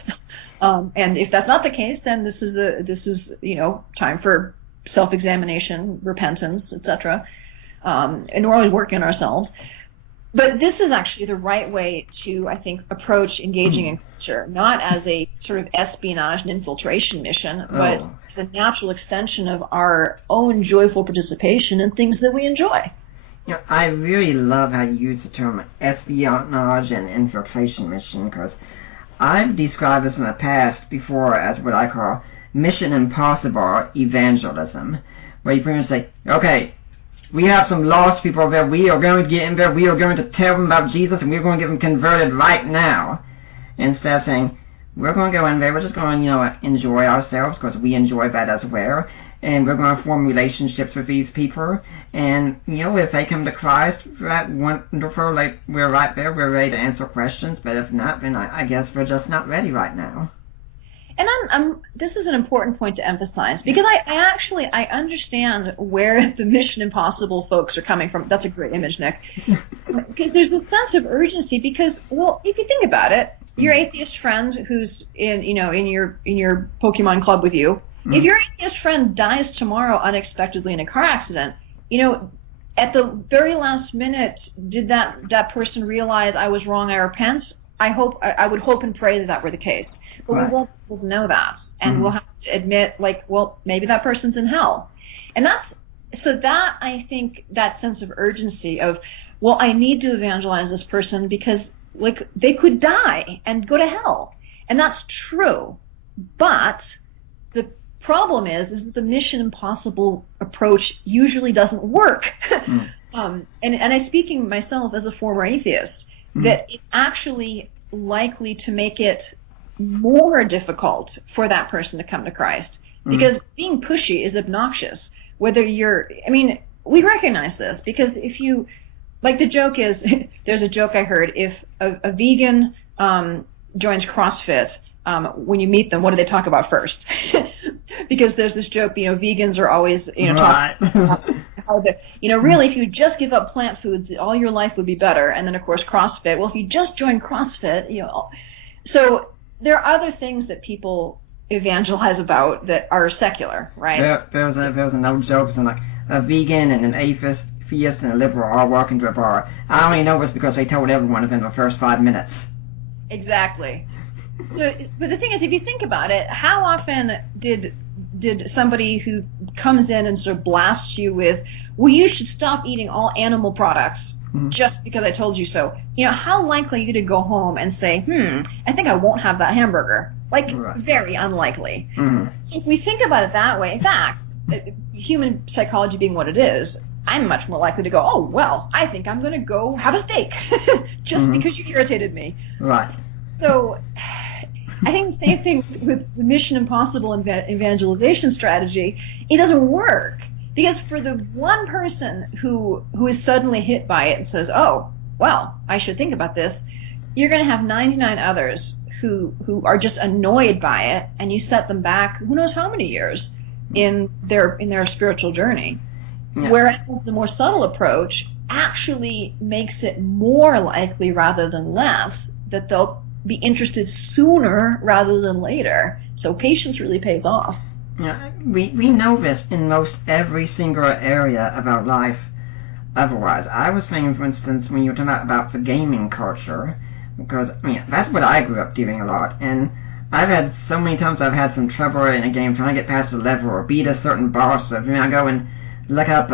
And if that's not the case, then this is time for self-examination, repentance, etc. And we're always working on ourselves. But this is actually the right way to, I think, approach engaging in culture, not as a sort of espionage and infiltration mission, but the natural extension of our own joyful participation in things that we enjoy. I really love how you use the term espionage and infiltration mission, because I've described this in the past before as what I call mission impossible evangelism, where you pretty much say, okay, we have some lost people over there, we are going to get in there, we are going to tell them about Jesus, and we're going to get them converted right now. Instead of saying, we're going to go in there, we're just going to, enjoy ourselves, because we enjoy that as well, and we're going to form relationships with these people, and, if they come to Christ, that's wonderful, like, we're right there, we're ready to answer questions, but if not, then I guess we're just not ready right now. And this is an important point to emphasize, because I understand where the Mission Impossible folks are coming from. That's a great image, Nick. Because there's a sense of urgency, because, well, if you think about it, your atheist friend who's in your Pokemon club with you, if your atheist friend dies tomorrow unexpectedly in a car accident, at the very last minute, did that person realize I was wrong, I repent? I would hope and pray that were the case. But we won't be able to know that. And we'll have to admit, maybe that person's in hell. And I think that sense of urgency of, well, I need to evangelize this person because, they could die and go to hell. And that's true. But the problem is that the Mission Impossible approach usually doesn't work. And I'm speaking myself as a former atheist, that it's actually likely to make it more difficult for that person to come to Christ, because being pushy is obnoxious. We recognize this, because if you, the joke is, there's a joke I heard, if a vegan joins CrossFit, when you meet them, what do they talk about first? Because there's this joke, vegans are always, talking about how really, if you just give up plant foods, all your life would be better. And then, of course, CrossFit. Well, if you just join CrossFit, so there are other things that people evangelize about that are secular, right? There was an old joke, like a vegan and an atheist and a liberal all walk into a bar. I only know this because they told everyone within the first 5 minutes. Exactly. So, but the thing is, if you think about it, how often did somebody who comes in and sort of blasts you with, well, you should stop eating all animal products just because I told you so, how likely are you to go home and say, I think I won't have that hamburger? Very unlikely. If we think about it that way, in fact, human psychology being what it is, I'm much more likely to go, oh, well, I think I'm going to go have a steak just because you irritated me. Right. So I think the same thing with the Mission Impossible evangelization strategy. It doesn't work, because for the one person who is suddenly hit by it and says, oh, well, I should think about this, you're going to have 99 others who are just annoyed by it, and you set them back who knows how many years in their spiritual journey. Yeah. Whereas the more subtle approach actually makes it more likely rather than less that they'll be interested sooner rather than later. So patience really pays off. Yeah, we know this in most every single area of our life otherwise. I was saying, for instance, when you were talking about the gaming culture, because that's what I grew up doing a lot, and I've had so many times I've had some trouble in a game trying to get past a level or beat a certain boss. So, I go and look up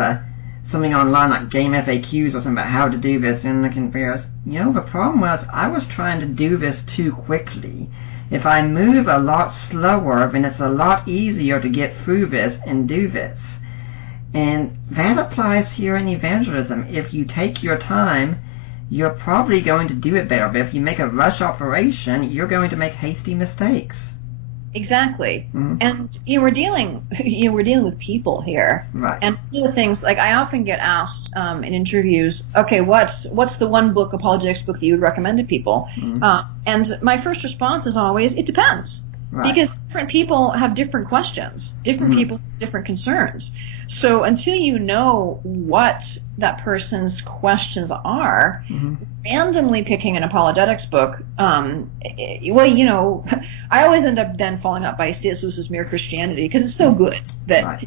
something online like game FAQs or something about how to do this, and I can realize, the problem was I was trying to do this too quickly. If I move a lot slower, then it's a lot easier to get through this and do this. And that applies here in evangelism. If you take your time, you're probably going to do it better. But if you make a rush operation, you're going to make hasty mistakes. Exactly. Mm-hmm. And we're dealing with people here. Right. And one of the things, like I often get asked in interviews, okay, what's the one book, apologetics book, that you would recommend to people? Mm-hmm. And my first response is always, it depends. Right. Because different people have different questions. Different people have different concerns. So until you know what that person's questions are, randomly picking an apologetics book, I always end up then following up by C.S. Lewis's Mere Christianity, because it's so good that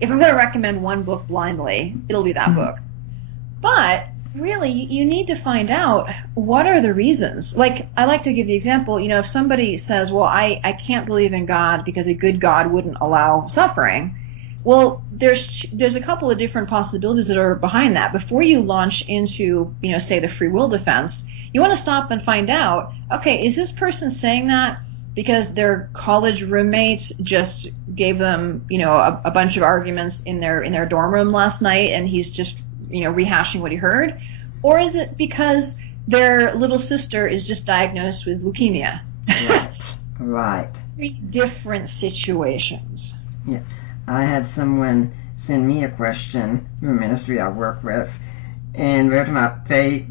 if I'm going to recommend one book blindly, it'll be that book. But really, you need to find out what are the reasons. Like, I like to give the example, if somebody says, well, I can't believe in God because a good God wouldn't allow suffering, well, there's a couple of different possibilities that are behind that. Before you launch into, say, the free will defense, you want to stop and find out, okay, is this person saying that because their college roommates just gave them, a bunch of arguments in their dorm room last night, and he's just rehashing what he heard? Or is it because their little sister is just diagnosed with leukemia? Right. Three different situations. Yeah. I had someone send me a question from a ministry I work with, and they were talking about they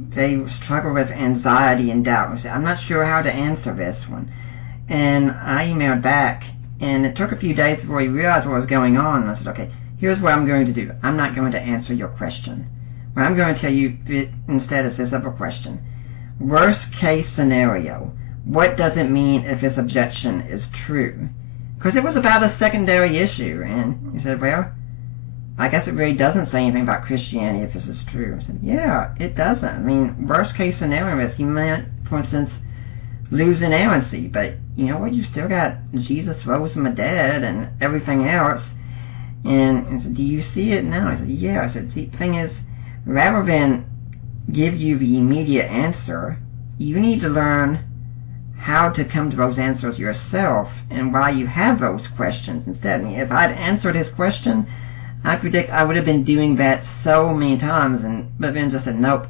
struggle with anxiety and doubt. I said, I'm not sure how to answer this one. And I emailed back, and it took a few days before he realized what was going on. And I said, okay, here's what I'm going to do. I'm not going to answer your question. What I'm going to tell you instead is this other question. Worst case scenario, what does it mean if this objection is true? Because it was about a secondary issue, and he said, well, I guess it really doesn't say anything about Christianity if this is true. I said, yeah, it doesn't. I mean, worst case scenario is he might, for instance, lose inerrancy, but you know what, you still got Jesus rose from the dead and everything else. And I said, do you see it now? I said, yeah. I said, see, the thing is, rather than give you the immediate answer, you need to learn how to come to those answers yourself and why you have those questions instead. I mean, if I'd answered his question, I predict I would have been doing that so many times, but then just said, nope,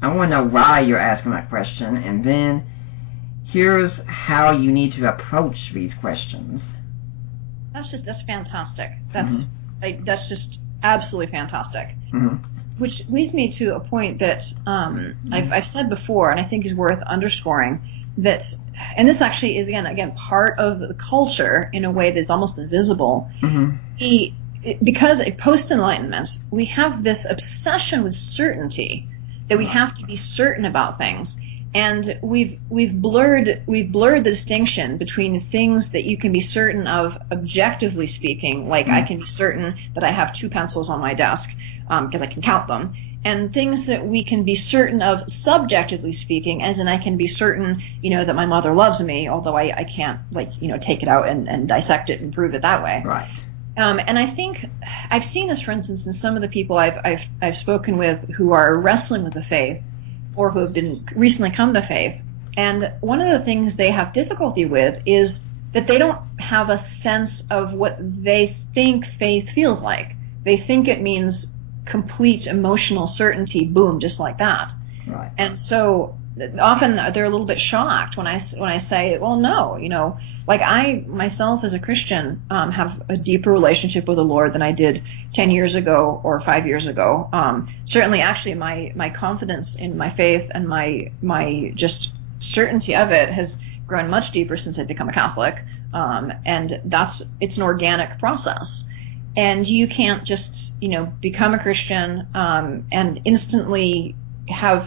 I want to know why you're asking that question, and then here's how you need to approach these questions. That's fantastic. That's just absolutely fantastic. Which leads me to a point that I've said before, and I think is worth underscoring, that, and this actually is again part of the culture in a way that's almost invisible. Because post-enlightenment, we have this obsession with certainty, that we have to be certain about things, and we've blurred the distinction between things that you can be certain of objectively speaking, like I can be certain that I have 2 pencils on my desk because I can count them, and things that we can be certain of subjectively speaking, as in I can be certain, that my mother loves me, although I can't, take it out and dissect it and prove it that way. Right. And I think I've seen this, for instance, in some of the people I've spoken with who are wrestling with the faith, or who have been recently come to faith. And one of the things they have difficulty with is that they don't have a sense of what they think faith feels like. They think it means complete emotional certainty, boom, just like that. Right. And so often they're a little bit shocked when I say, well, no, like I myself as a Christian have a deeper relationship with the Lord than I did 10 years ago or 5 years ago. Certainly, actually, my confidence in my faith and my just certainty of it has grown much deeper since I've become a Catholic, and it's an organic process. And you can't just become a Christian and instantly have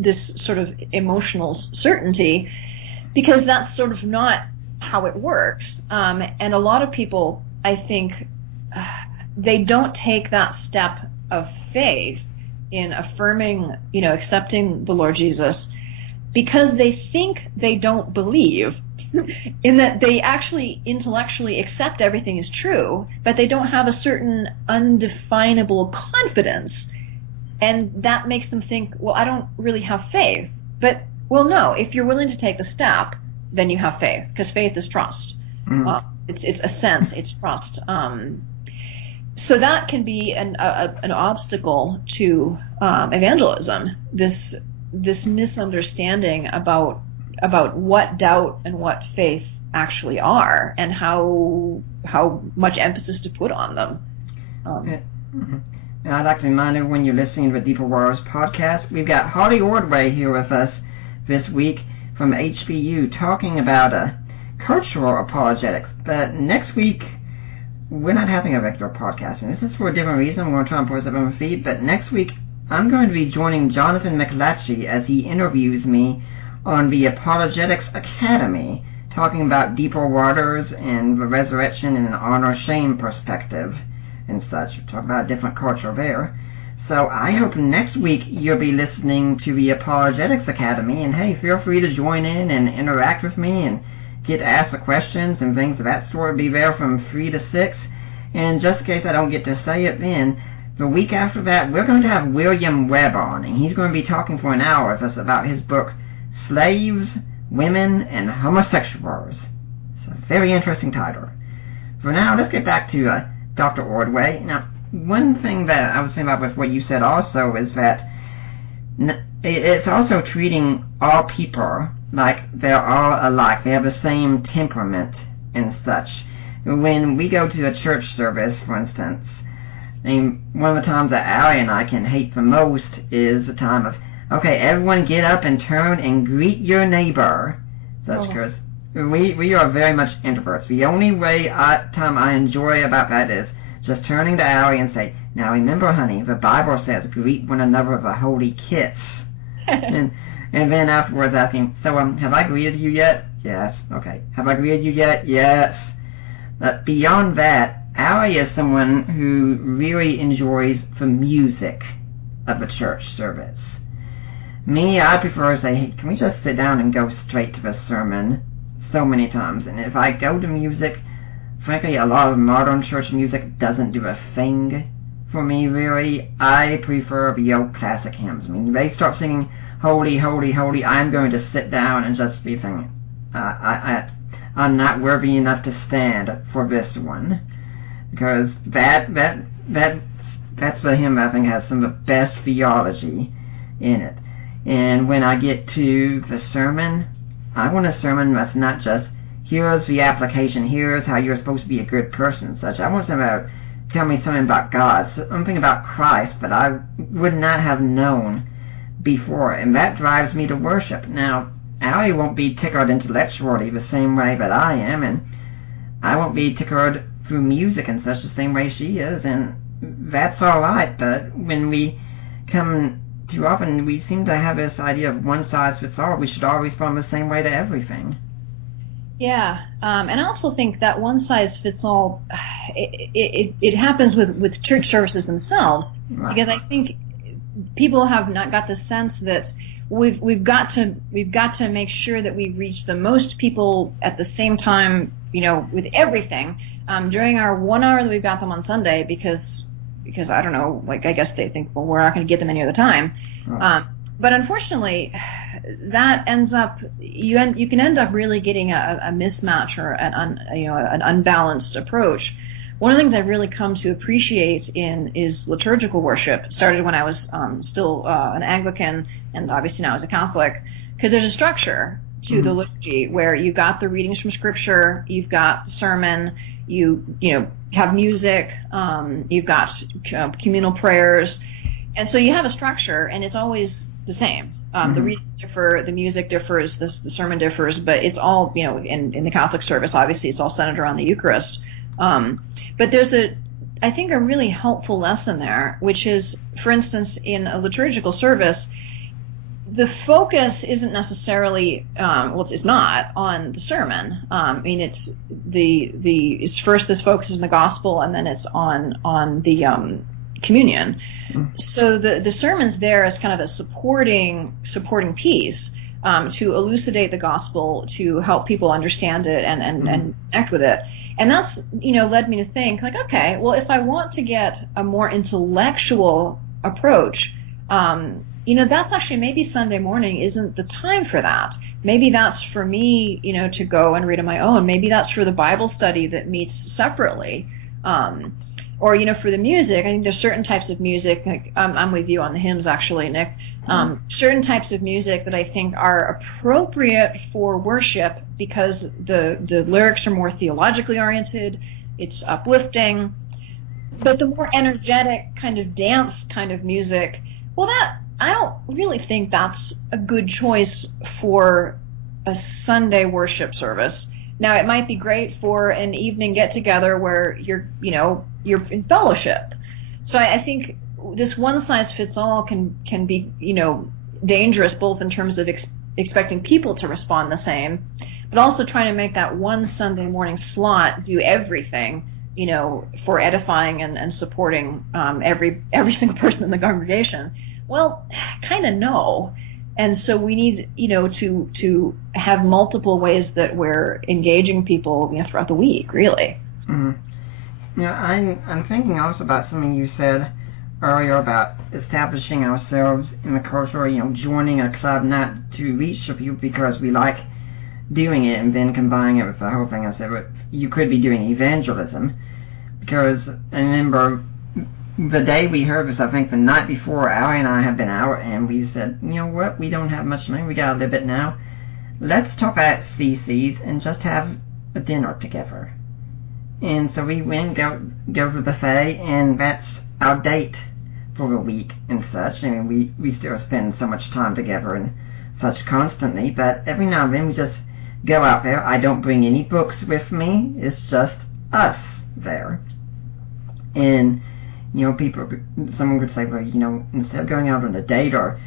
this sort of emotional certainty, because that's sort of not how it works. And a lot of people, I think, they don't take that step of faith in affirming, accepting the Lord Jesus, because they think they don't believe in that they actually intellectually accept everything is true, but they don't have a certain undefinable confidence, and that makes them think, well, I don't really have faith. But, well, no, if you're willing to take the step, then you have faith, because faith is trust. It's a sense, it's trust. So that can be an obstacle to evangelism, this misunderstanding about what doubt and what faith actually are, and how much emphasis to put on them. And I'd like to remind everyone you're listening to the Deeper Waters podcast. We've got Holly Ordway here with us this week from HBU talking about cultural apologetics. But next week, we're not having a regular podcast, and this is for a different reason. We're going to try and put us up on my feet. But next week, I'm going to be joining Jonathan McLatchie as he interviews me on the Apologetics Academy, talking about deeper waters and the resurrection in an honor-shame perspective and such. We'll talk about a different culture there. So I hope next week you'll be listening to the Apologetics Academy, and hey, feel free to join in and interact with me and get to ask the questions and things of that sort. Be there from 3 to 6. And just in case I don't get to say it then, the week after that, we're going to have William Webb on, and he's going to be talking for an hour with us about his book, Slaves, Women, and Homosexuals. It's a very interesting title. For now, let's get back to Dr. Ordway. Now, one thing that I was thinking about with what you said also is that it's also treating all people like they're all alike. They have the same temperament and such. When we go to a church service, for instance, and one of the times that Allie and I can hate the most is the time of, okay, everyone get up and turn and greet your neighbor. Such because we are very much introverts. The only time I enjoy about that is just turning to Allie and say, now remember, honey, the Bible says greet one another with a holy kiss. and then afterwards asking, so have I greeted you yet? Yes. Okay. Have I greeted you yet? Yes. But beyond that, Allie is someone who really enjoys the music of a church service. Me, I prefer to say, hey, can we just sit down and go straight to the sermon so many times? And if I go to music, frankly, a lot of modern church music doesn't do a thing for me, really. I prefer the old classic hymns. I mean, they start singing, holy, holy, holy, I'm going to sit down and just be thinking, I'm not worthy enough to stand for this one. Because that's the hymn I think has some of the best theology in it. And when I get to the sermon, I want a sermon that's not just, here's the application, here's how you're supposed to be a good person and such. I want something about, tell me something about God, something about Christ that I would not have known before. And that drives me to worship. Now, Allie won't be tickled intellectually the same way that I am, and I won't be tickled through music and such the same way she is, and that's all right. But when we come too often, we seem to have this idea of one size fits all. We should all respond the same way to everything. Yeah, and I also think that one size fits all, it happens with church services themselves, right. Because I think people have not got the sense that we've got to make sure that we reach the most people at the same time, with everything, during our 1 hour that we've got them on Sunday, because I don't know, I guess they think, well, we're not going to get them any other time. Right. But unfortunately, that ends up, you can end up really getting a mismatch or an unbalanced approach. One of the things I've really come to appreciate is liturgical worship. It started when I was still an Anglican, and obviously now as a Catholic, because there's a structure to the liturgy where you've got the readings from Scripture, you've got the sermon, you have music, you've got communal prayers, and so you have a structure, and it's always the same. The readings differ, the music differs, the sermon differs, but it's all, in the Catholic service, obviously it's all centered around the Eucharist. But there's I think a really helpful lesson there, which is, for instance, in a liturgical service, the focus isn't necessarily, it's not on the sermon. It's it's first this focus on the gospel, and then it's on the communion. So the sermon's there as kind of a supporting piece, to elucidate the gospel, to help people understand it and connect with it. And that's, led me to think, like, okay, well, if I want to get a more intellectual approach, that's actually, maybe Sunday morning isn't the time for that. Maybe that's for me, to go and read on my own. Maybe that's for the Bible study that meets separately. Or, for the music, I think there's certain types of music, like, I'm with you on the hymns, actually, Nick. Certain types of music that I think are appropriate for worship because the lyrics are more theologically oriented, it's uplifting. But the more energetic kind of dance kind of music, well, I don't really think that's a good choice for a Sunday worship service. Now, it might be great for an evening get-together where you're in fellowship. So I think this one-size-fits-all can be, dangerous, both in terms of expecting people to respond the same, but also trying to make that one Sunday morning slot do everything, for edifying and supporting every single person in the congregation. Well, kind of no. And so we need, to have multiple ways that we're engaging people, throughout the week, really. Mm-hmm. I'm thinking also about something you said earlier about establishing ourselves in the culture, joining a club, not to reach people because we like doing it, and then combining it with the whole thing I said, you could be doing evangelism. Because I remember the day we heard this, I think the night before, Allie and I had been out, and we said, what, we don't have much money, we got a little bit now. Let's talk about CC's and just have a dinner together. And so we went, go to the buffet, and that's our date for the week and such. I mean, we still spend so much time together and such constantly, but every now and then we just go out there. I don't bring any books with me, it's just us there. And someone could say, well, instead of going out on a date or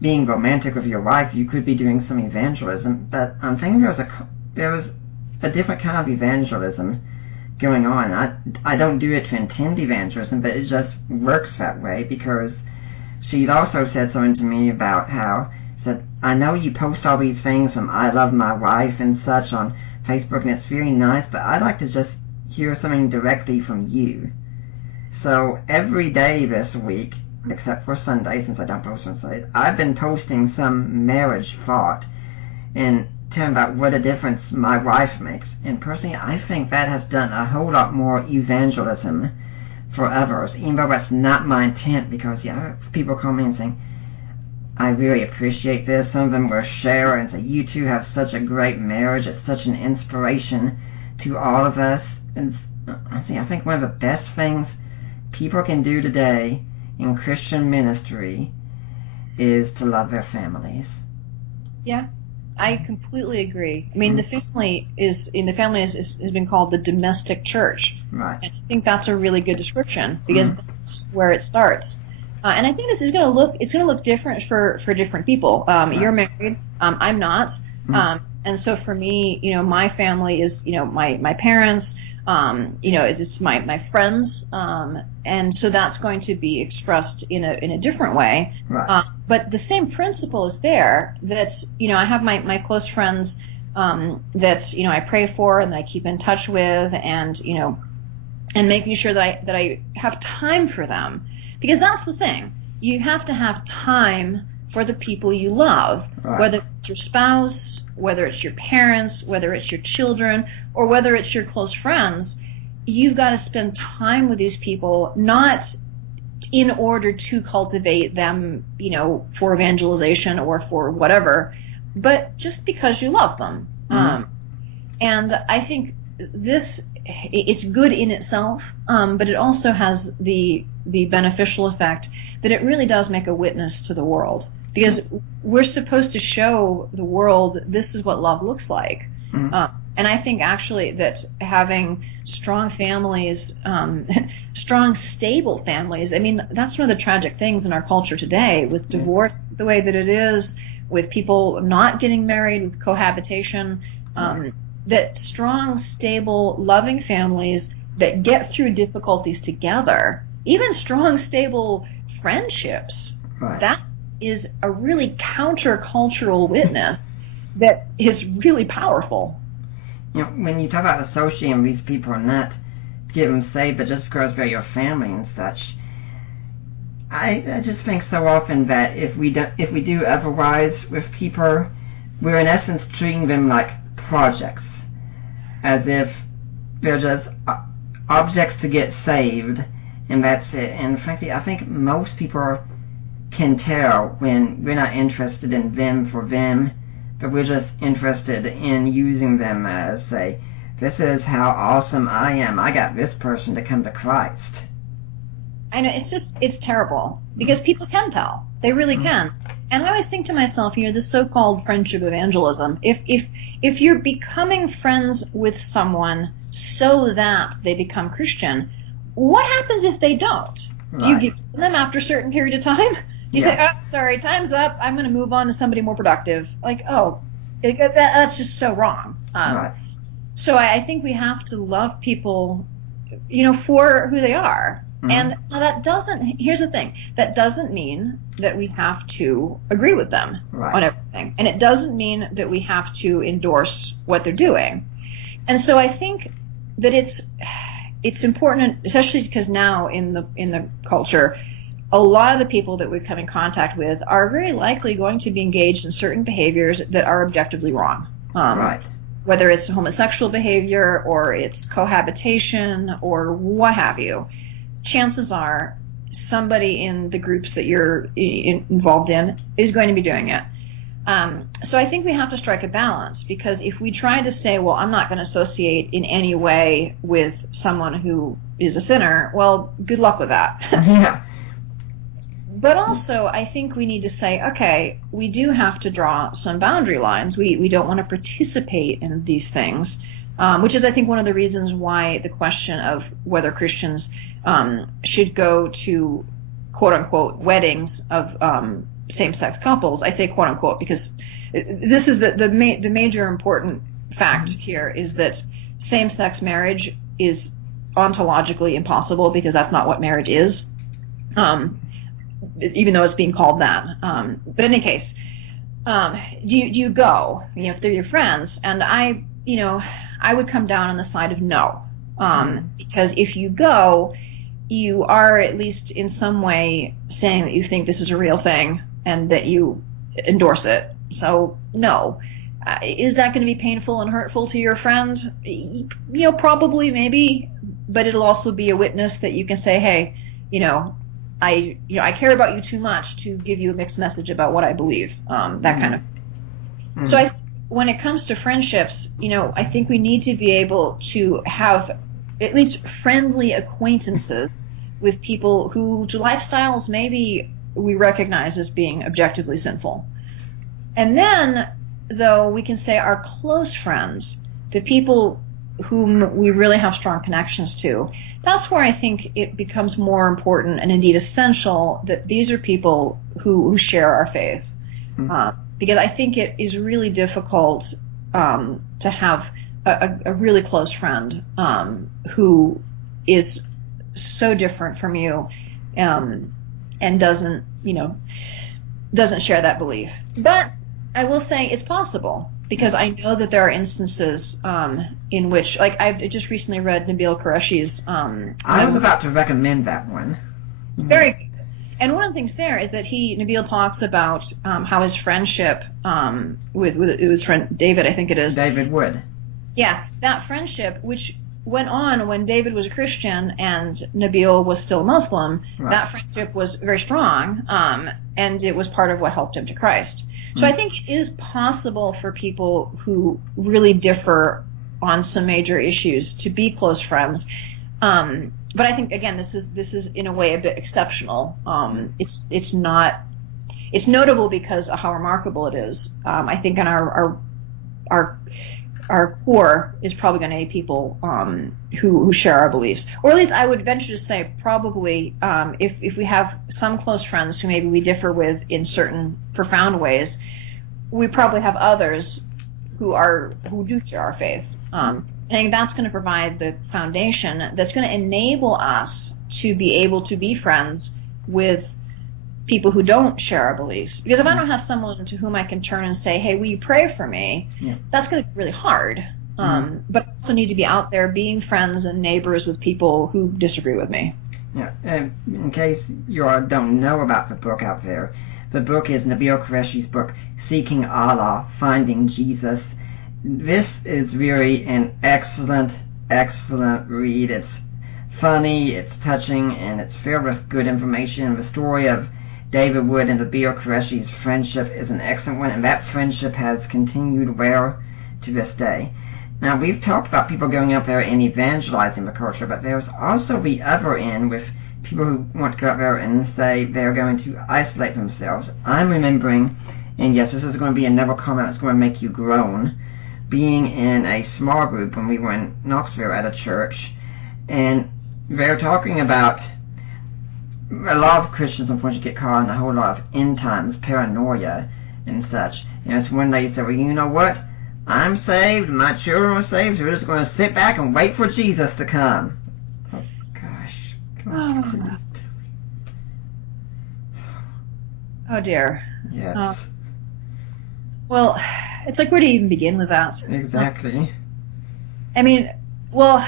being romantic with your wife, you could be doing some evangelism. But I'm thinking there was a different kind of evangelism going on. I don't do it to intend evangelism, but it just works that way, because she'd also said something to me about how, said, I know you post all these things from I love my wife and such on Facebook, and it's very nice, but I'd like to just hear something directly from you. So every day this week, except for Sunday, since I don't post on Sundays, I've been posting some marriage thought and telling about what a difference my wife makes. And personally, I think that has done a whole lot more evangelism for others, even though that's not my intent, because people call me and saying, I really appreciate this. Some of them will share and say, you two have such a great marriage. It's such an inspiration to all of us. And I think one of the best things people can do today in Christian ministry is to love their families. Yeah, I completely agree. I mean, the family has been called the domestic church. Right. And I think that's a really good description, because that's where it starts. And I think this is going to look different for different people. Right. You're married. I'm not. And so for me, my family is, my parents. It's my friends, and so that's going to be expressed in a different way. Right. But the same principle is there. That I have my close friends that I pray for and that I keep in touch with, and and making sure that I have time for them, because that's the thing. You have to have time for the people you love, right. Whether it's your spouse, whether it's your parents, whether it's your children, or whether it's your close friends. You've got to spend time with these people, not in order to cultivate them, for evangelization or for whatever, but just because you love them. And I think it's good in itself, but it also has the beneficial effect that it really does make a witness to the world. Because we're supposed to show the world this is what love looks like. And I think actually that having strong families, strong, stable families, I mean, that's one of the tragic things in our culture today, with divorce the way that it is, with people not getting married, with cohabitation, that strong, stable, loving families that get through difficulties together, even strong, stable friendships, right. is a really countercultural witness that is really powerful. You know, when you talk about associating with these people and not give them saved, but just because they're your family and such, I just think so often that if we do otherwise with people, we're in essence treating them like projects, as if they're just objects to get saved, and that's it. And frankly, I think most people can tell when we're not interested in them for them, but we're just interested in using them as, say, this is how awesome I am. I got this person to come to Christ. I know, it's terrible, because people can tell. They really can. And I always think to myself, this so-called friendship evangelism, if you're becoming friends with someone so that they become Christian, what happens if they don't? Right. Do you give them after a certain period of time? You say, oh, sorry, time's up, I'm going to move on to somebody more productive. Like, oh, that's just so wrong. Right. So I think we have to love people, for who they are. Mm-hmm. And that doesn't, here's the thing, that doesn't mean that we have to agree with them on everything. And it doesn't mean that we have to endorse what they're doing. And so I think that it's important, especially because now in the culture, a lot of the people that we come in contact with are very likely going to be engaged in certain behaviors that are objectively wrong. Whether it's homosexual behavior or it's cohabitation or what have you. Chances are somebody in the groups that you're involved in is going to be doing it. So I think we have to strike a balance, because if we try to say, well, I'm not going to associate in any way with someone who is a sinner, well, good luck with that. Yeah. But also, I think we need to say, okay, we do have to draw some boundary lines. We don't want to participate in these things, which is, I think, one of the reasons why the question of whether Christians should go to, quote-unquote, weddings of same-sex couples. I say quote-unquote because this is the major important fact here is that same-sex marriage is ontologically impossible, because that's not what marriage is. Even though it's being called that. But in any case, you go, if they're your friends, and I would come down on the side of no, because if you go, you are at least in some way saying that you think this is a real thing and that you endorse it. So no. Is that going to be painful and hurtful to your friend? Probably, maybe, but it'll also be a witness that you can say, hey, I care about you too much to give you a mixed message about what I believe, that kind of. Mm-hmm. So when it comes to friendships, I think we need to be able to have at least friendly acquaintances with people whose lifestyles maybe we recognize as being objectively sinful. And then, though, we can say our close friends, the people whom we really have strong connections to, that's where I think it becomes more important and indeed essential that these are people who share our faith. Mm-hmm. Because I think it is really difficult to have a really close friend who is so different from you and doesn't share that belief. But I will say it's possible, because I know that there are instances in which, like, I've just recently read Nabil Qureshi's. I was about to recommend that one. Very good. And one of the things there is that Nabil talks about how his friendship with his friend David, I think it is. David Wood. Yeah, that friendship, which went on when David was a Christian and Nabil was still Muslim, that friendship was very strong, and it was part of what helped him to Christ. So I think it is possible for people who really differ on some major issues to be close friends. But I think, again, this is in a way a bit exceptional. It's notable because of how remarkable it is. I think in our core is probably going to be people who share our beliefs, or at least I would venture to say probably if we have some close friends who maybe we differ with in certain profound ways, we probably have others who do share our faith. I think that's going to provide the foundation that's going to enable us to be able to be friends with people who don't share our beliefs. Because if I don't have someone to whom I can turn and say, hey, will you pray for me? That's going to be really hard. But I also need to be out there being friends and neighbors with people who disagree with me. Yeah, in case you all don't know about the book out there, the book is Nabil Qureshi's book, Seeking Allah, Finding Jesus. This is really an excellent read. It's funny, it's touching, and it's filled with good information. The story of David Wood and Nabil Qureshi's friendship is an excellent one, and that friendship has continued well to this day. Now, we've talked about people going out there and evangelizing the culture, but there's also the other end with people who want to go out there and say they're going to isolate themselves. I'm remembering, and yes, this is going to be another comment that's going to make you groan, being in a small group when we were in Knoxville at a church, and they're talking about a lot of Christians, unfortunately, get caught in a whole lot of end times paranoia and such. And it's when they say, well, you know what? I'm saved, my children are saved, so we're just going to sit back and wait for Jesus to come. Oh, gosh. Oh, dear. Yes. Well, it's like, where do you even begin with that? Exactly. I mean, well,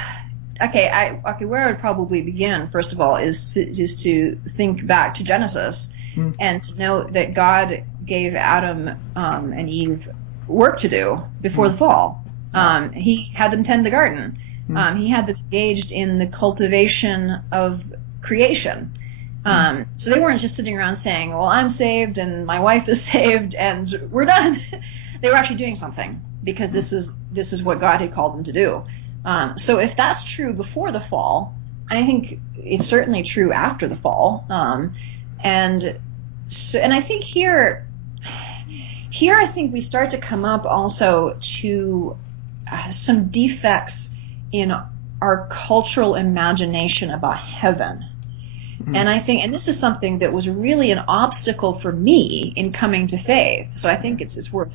okay, where I would probably begin, first of all, is to think back to Genesis and to know that God gave Adam and Eve work to do before the fall. He had them tend the garden. He had them engaged in the cultivation of creation. So they weren't just sitting around saying, well, I'm saved and my wife is saved and we're done. They were actually doing something because this is what God had called them to do. So if that's true before the fall, I think it's certainly true after the fall. And I think here I think we start to come up also to some defects in our cultural imagination about heaven. And I think, and this is something that was really an obstacle for me in coming to faith. So I think it's worth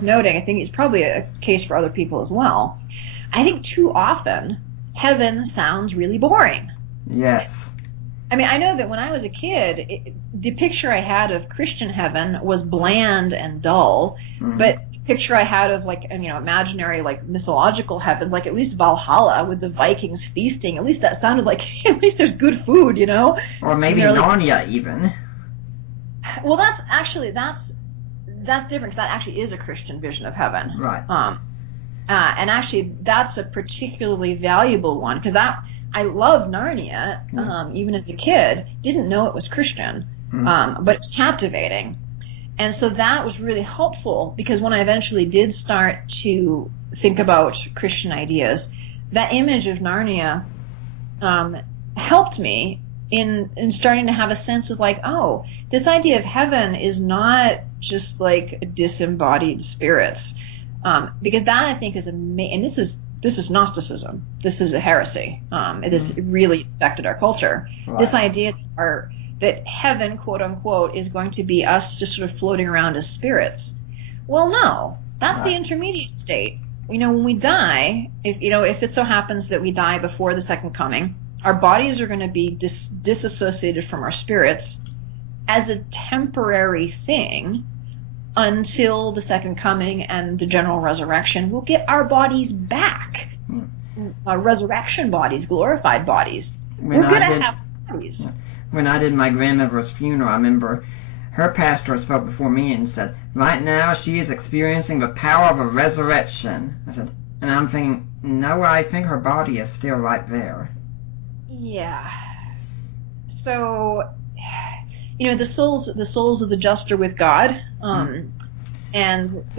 noting. I think it's probably a case for other people as well. I think too often heaven sounds really boring. Yes. I mean, I know that when I was a kid, the picture I had of Christian heaven was bland and dull, but the picture I had of, like, imaginary, like, mythological heavens, like at least Valhalla with the Vikings feasting, at least that sounded like, at least there's good food, Or maybe Narnia, even. Well, that's different, because that actually is a Christian vision of heaven. Right. And actually, that's a particularly valuable one, because I love Narnia, even as a kid, didn't know it was Christian, but it's captivating. And so that was really helpful, because when I eventually did start to think about Christian ideas, that image of Narnia helped me in starting to have a sense of, like, oh, this idea of heaven is not just like disembodied spirits, because that, I think, is and this is Gnosticism. This is a heresy. It has really affected our culture. Right. This idea that heaven, quote unquote, is going to be us just sort of floating around as spirits. Well, no, that's the intermediate state. When we die, if it so happens that we die before the second coming, our bodies are going to be disassociated from our spirits as a temporary thing until the second coming and the general resurrection. We'll get our bodies back. Resurrection bodies, glorified bodies. We're going to have bodies. When I did my grandmother's funeral, I remember her pastor spoke before me and said, right now she is experiencing the power of a resurrection. I said, and I'm thinking, no, I think her body is still right there. Yeah. So, the souls of the just are with God, but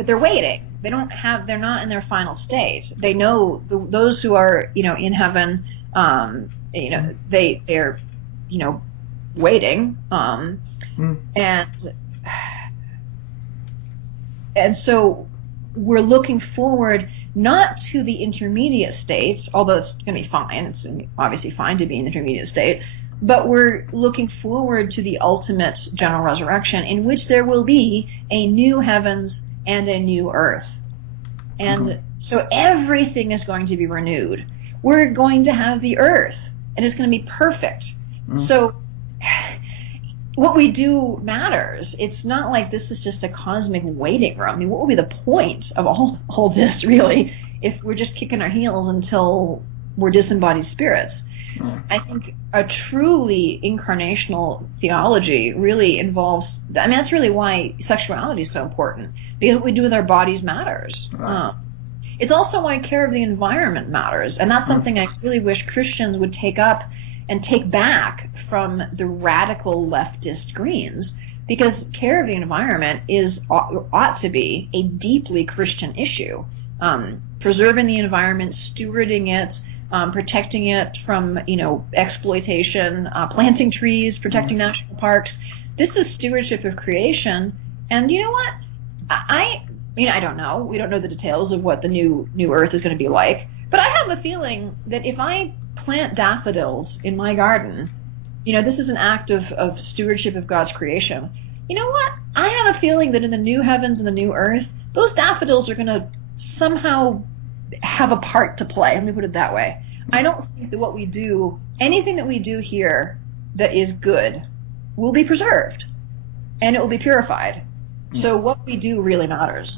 they're waiting. They're not in their final state. They know those who are, in heaven, they're, waiting, and so we're looking forward not to the intermediate states, although it's going to be fine. It's obviously fine to be in the intermediate state, but we're looking forward to the ultimate general resurrection, in which there will be a new heavens and a new earth. And so everything is going to be renewed. We're going to have the earth, and it's going to be perfect. So what we do matters. It's not like this is just a cosmic waiting room. I mean, what would be the point of all this, really, if we're just kicking our heels until we're disembodied spirits? I think a truly incarnational theology really involves, I mean, that's really why sexuality is so important, because what we do with our bodies matters. Right. It's also why care of the environment matters, and that's something I really wish Christians would take up and take back from the radical leftist Greens, because care of the environment ought to be a deeply Christian issue. Preserving the environment, stewarding it, protecting it from, exploitation, planting trees, protecting national parks. This is stewardship of creation. And you know what? I don't know. We don't know the details of what the new Earth is going to be like. But I have a feeling that if I plant daffodils in my garden, this is an act of stewardship of God's creation. You know what? I have a feeling that in the new heavens and the new earth, those daffodils are going to somehow have a part to play. Let me put it that way. I don't think that what we do, anything that we do here that is good, will be preserved, and it will be purified. So what we do really matters.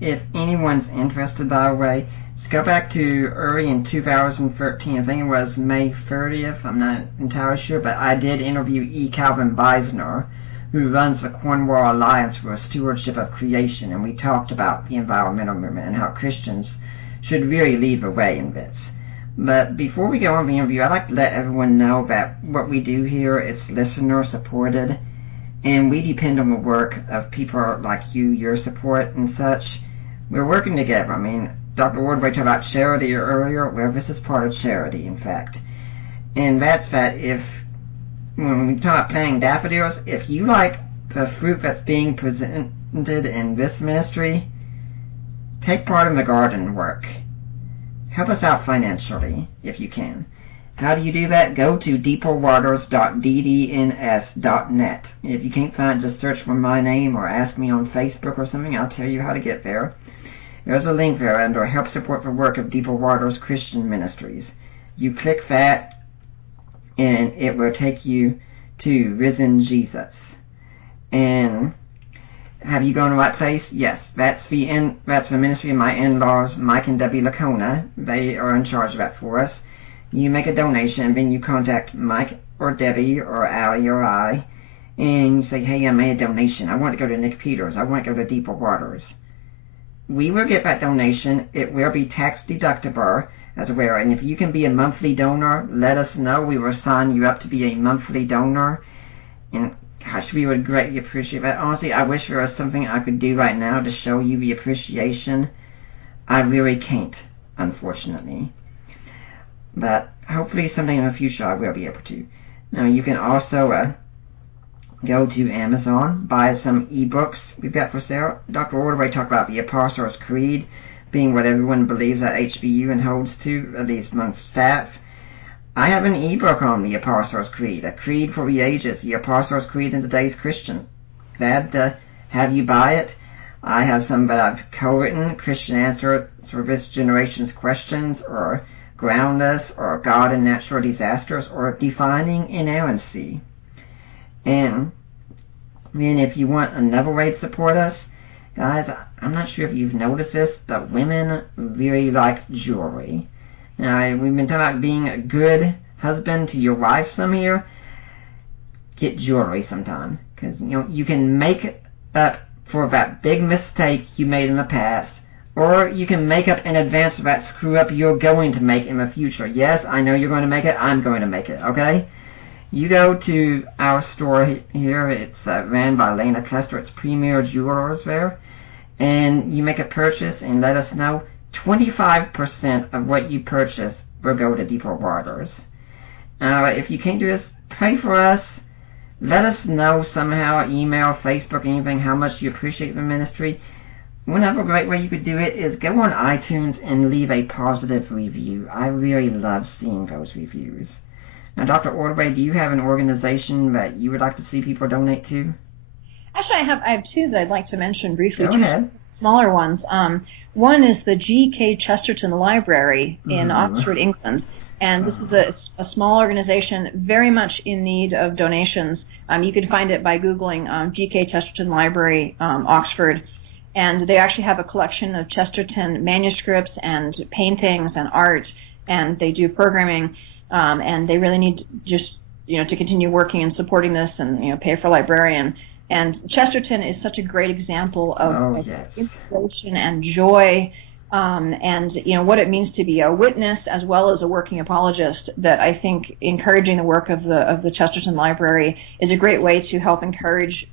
If anyone's interested, by the way, go back to early in 2013, I think it was May 30th, I'm not entirely sure, but I did interview E. Calvin Beisner, who runs the Cornwall Alliance for Stewardship of Creation, and we talked about the environmental movement and how Christians should really lead the way in this. But before we go on the interview, I'd like to let everyone know that what we do here is listener-supported, and we depend on the work of people like you, your support and such. We're working together. I mean, Dr. Ordway talked about charity earlier. Well, this is part of charity, in fact. And that's that when we talk about planting daffodils, if you like the fruit that's being presented in this ministry, take part in the garden work. Help us out financially, if you can. How do you do that? Go to deeperwaters.ddns.net. If you can't find it, just search for my name or ask me on Facebook or something. I'll tell you how to get there. There's a link there under Help Support the Work of Deeper Waters Christian Ministries. You click that, and it will take you to Risen Jesus. And have you gone to the right place? Yes. That's the ministry of my in-laws, Mike and Debbie Lacona. They are in charge of that for us. You make a donation, and then you contact Mike or Debbie or Allie or I, and you say, hey, I made a donation. I want to go to Nick Peters. I want to go to Deeper Waters. We will get that donation. It will be tax deductible as well. And if you can be a monthly donor, let us know. We will sign you up to be a monthly donor. And gosh, we would greatly appreciate that. Honestly, I wish there was something I could do right now to show you the appreciation. I really can't, unfortunately. But hopefully someday in the future I will be able to. Now you can also go to Amazon, buy some ebooks we've got for sale. Dr. Ordway talked about the Apostles' Creed being what everyone believes at HBU and holds to, at least amongst staff. I have an ebook on the Apostles' Creed, a creed for the ages, the Apostles' Creed in today's Christian. Glad to have you buy it. I have some that I've co-written, Christian Answer for this generation's questions, or Ground Us, or God and Natural Disasters, or Defining Inerrancy. And then if you want another way to support us, guys, I'm not sure if you've noticed this, but women really like jewelry. Now, we've been talking about being a good husband to your wife some here. Get jewelry sometime, because you can make up for that big mistake you made in the past, or you can make up in advance of that screw up you're going to make in the future. Yes, I know you're going to make it. I'm going to make it, okay? You go to our store here. It's ran by Lena Custer. It's Premier Jewelers there. And you make a purchase and let us know. 25% of what you purchase will go to Deeper Waters. If you can't do this, pray for us. Let us know somehow, email, Facebook, anything, how much you appreciate the ministry. One other great way you could do it is go on iTunes and leave a positive review. I really love seeing those reviews. Now, Dr. Ordway, do you have an organization that you would like to see people donate to? Actually, I have two that I'd like to mention briefly. Go ahead. Smaller ones. One is the G.K. Chesterton Library in Oxford, England. And this is a small organization very much in need of donations. You can find it by Googling G.K. Chesterton Library, Oxford. And they actually have a collection of Chesterton manuscripts and paintings and art, and they do programming, and they really need just, to continue working and supporting this and, pay for a librarian. And Chesterton is such a great example of inspiration and joy, and what it means to be a witness as well as a working apologist, that I think encouraging the work of the Chesterton Library is a great way to help encourage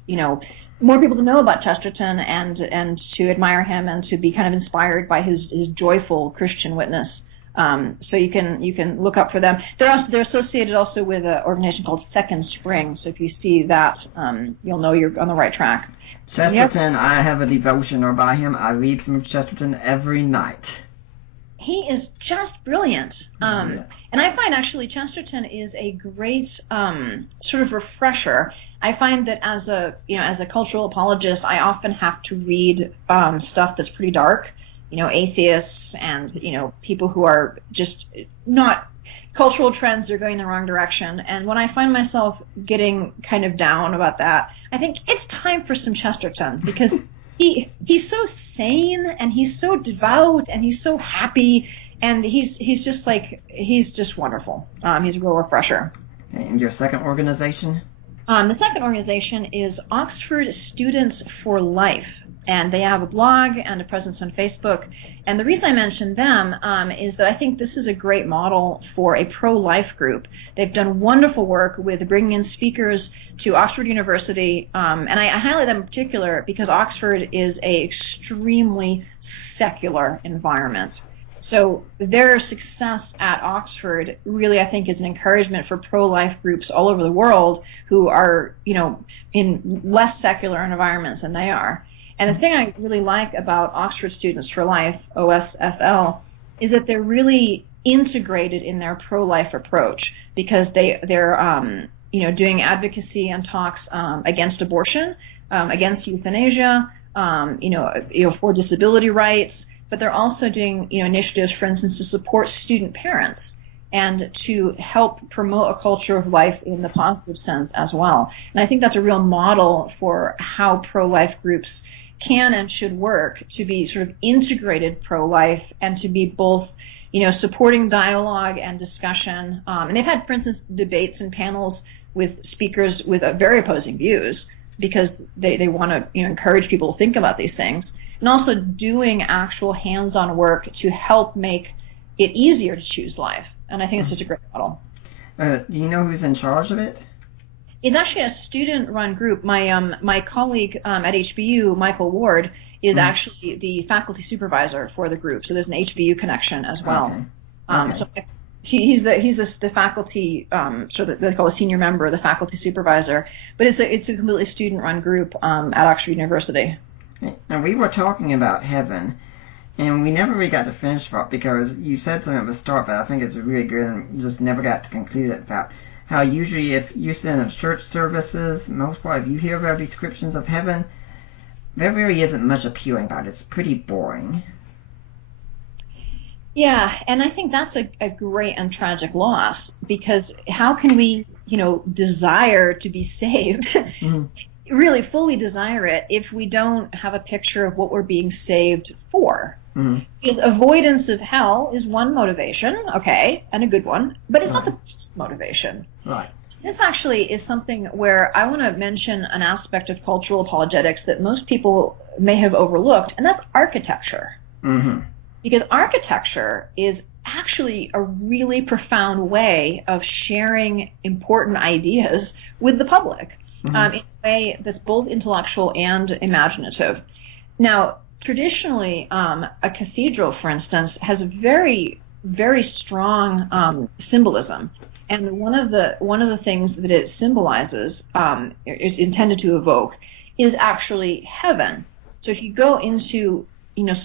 more people to know about Chesterton and to admire him and to be kind of inspired by his joyful Christian witness. So you can look up for them. They're associated also with an organization called Second Spring. So if you see that, you'll know you're on the right track. Chesterton, I have a devotional by him. I read from Chesterton every night. He is just brilliant. And I find actually Chesterton is a great sort of refresher. I find that as a cultural apologist, I often have to read stuff that's pretty dark. Atheists and, people who are just not, cultural trends are going the wrong direction. And when I find myself getting kind of down about that, I think it's time for some Chesterton, because he's so sane and he's so devout and he's so happy, and he's just wonderful. He's a real refresher. And your second organization? The second organization is Oxford Students for Life, and they have a blog and a presence on Facebook. And the reason I mention them is that I think this is a great model for a pro-life group. They've done wonderful work with bringing in speakers to Oxford University, and I highlight them in particular because Oxford is an extremely secular environment. So their success at Oxford really, I think, is an encouragement for pro-life groups all over the world who are, in less secular environments than they are. And the thing I really like about Oxford Students for Life, OSFL, is that they're really integrated in their pro-life approach, because they're doing advocacy and talks against abortion, against euthanasia, for disability rights. But they're also doing initiatives, for instance, to support student parents and to help promote a culture of life in the positive sense as well. And I think that's a real model for how pro-life groups can and should work, to be sort of integrated pro-life and to be both, supporting dialogue and discussion. And they've had, for instance, debates and panels with speakers with very opposing views, because they want to encourage people to think about these things. And also doing actual hands-on work to help make it easier to choose life. And I think it's such a great model. Do you know who's in charge of it? It's actually a student-run group. My colleague at HBU, Michael Ward, is actually the faculty supervisor for the group. So there's an HBU connection as well. Okay. So he's the faculty, so that they call a senior member, the faculty supervisor. But it's a completely student-run group at Oxford University. And we were talking about heaven, and we never really got to finish it because you said something at the start, but I think it's really good, and just never got to conclude it, about how usually if you sit in church services, most part, if you hear about descriptions of heaven, there really isn't much appealing about it. It's pretty boring. Yeah, and I think that's a great and tragic loss, because how can we, desire to be saved? Mm-hmm. Really fully desire it if we don't have a picture of what we're being saved for. Mm-hmm. Because avoidance of hell is one motivation, okay, and a good one, but it's not the motivation. Right. This actually is something where I want to mention an aspect of cultural apologetics that most people may have overlooked, and that's architecture. Mm-hmm. Because architecture is actually a really profound way of sharing important ideas with the public. In a way that's both intellectual and imaginative. Now, traditionally, a cathedral, for instance, has a very, very strong symbolism, and one of the things that it symbolizes, is intended to evoke, is actually heaven. So if you go into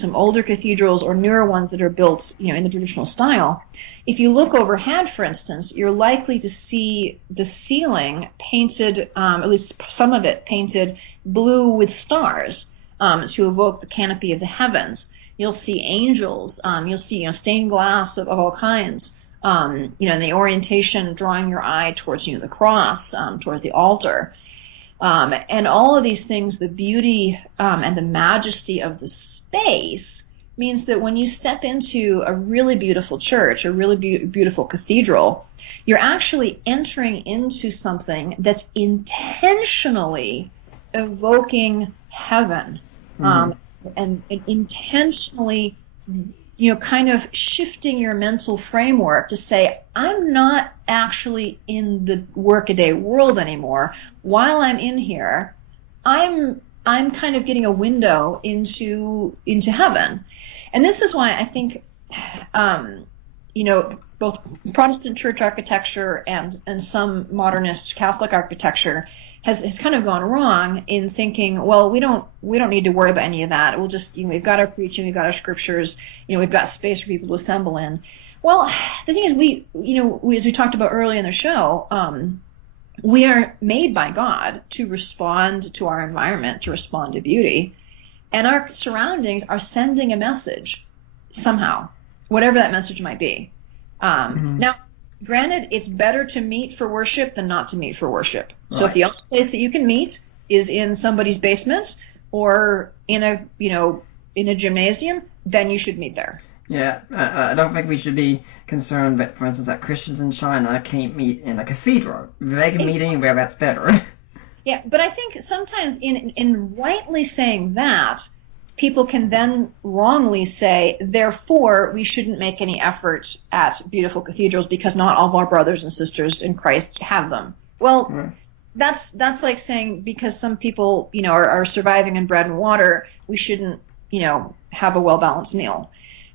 some older cathedrals or newer ones that are built in the traditional style, if you look overhead, for instance, you're likely to see the ceiling painted, at least some of it painted blue with stars, to evoke the canopy of the heavens. You'll see angels. You'll see stained glass of all kinds. and the orientation, drawing your eye towards the cross, towards the altar. And all of these things, the beauty and the majesty of the space means that when you step into a really beautiful church, a really beautiful cathedral, you're actually entering into something that's intentionally evoking heaven, and intentionally, kind of shifting your mental framework to say, I'm not actually in the workaday world anymore. While I'm in here, I'm kind of getting a window into heaven. And this is why I think, both Protestant church architecture and some modernist Catholic architecture has kind of gone wrong in thinking, well, we don't need to worry about any of that. We'll just, we've got our preaching, we've got our scriptures, we've got space for people to assemble in. Well, the thing is, we as we talked about earlier in the show, we are made by God to respond to our environment, to respond to beauty, and our surroundings are sending a message somehow, whatever that message might be. Now, granted, it's better to meet for worship than not to meet for worship. Right. So if the only place that you can meet is in somebody's basement or in a gymnasium, then you should meet there. Yeah, I don't think we should be concerned that, for instance, that Christians in China can't meet in a cathedral. They can meet anywhere, that's better. Yeah, but I think sometimes in rightly saying that, people can then wrongly say, therefore, we shouldn't make any effort at beautiful cathedrals because not all of our brothers and sisters in Christ have them. Well, that's like saying because some people, are surviving on bread and water, we shouldn't, have a well-balanced meal.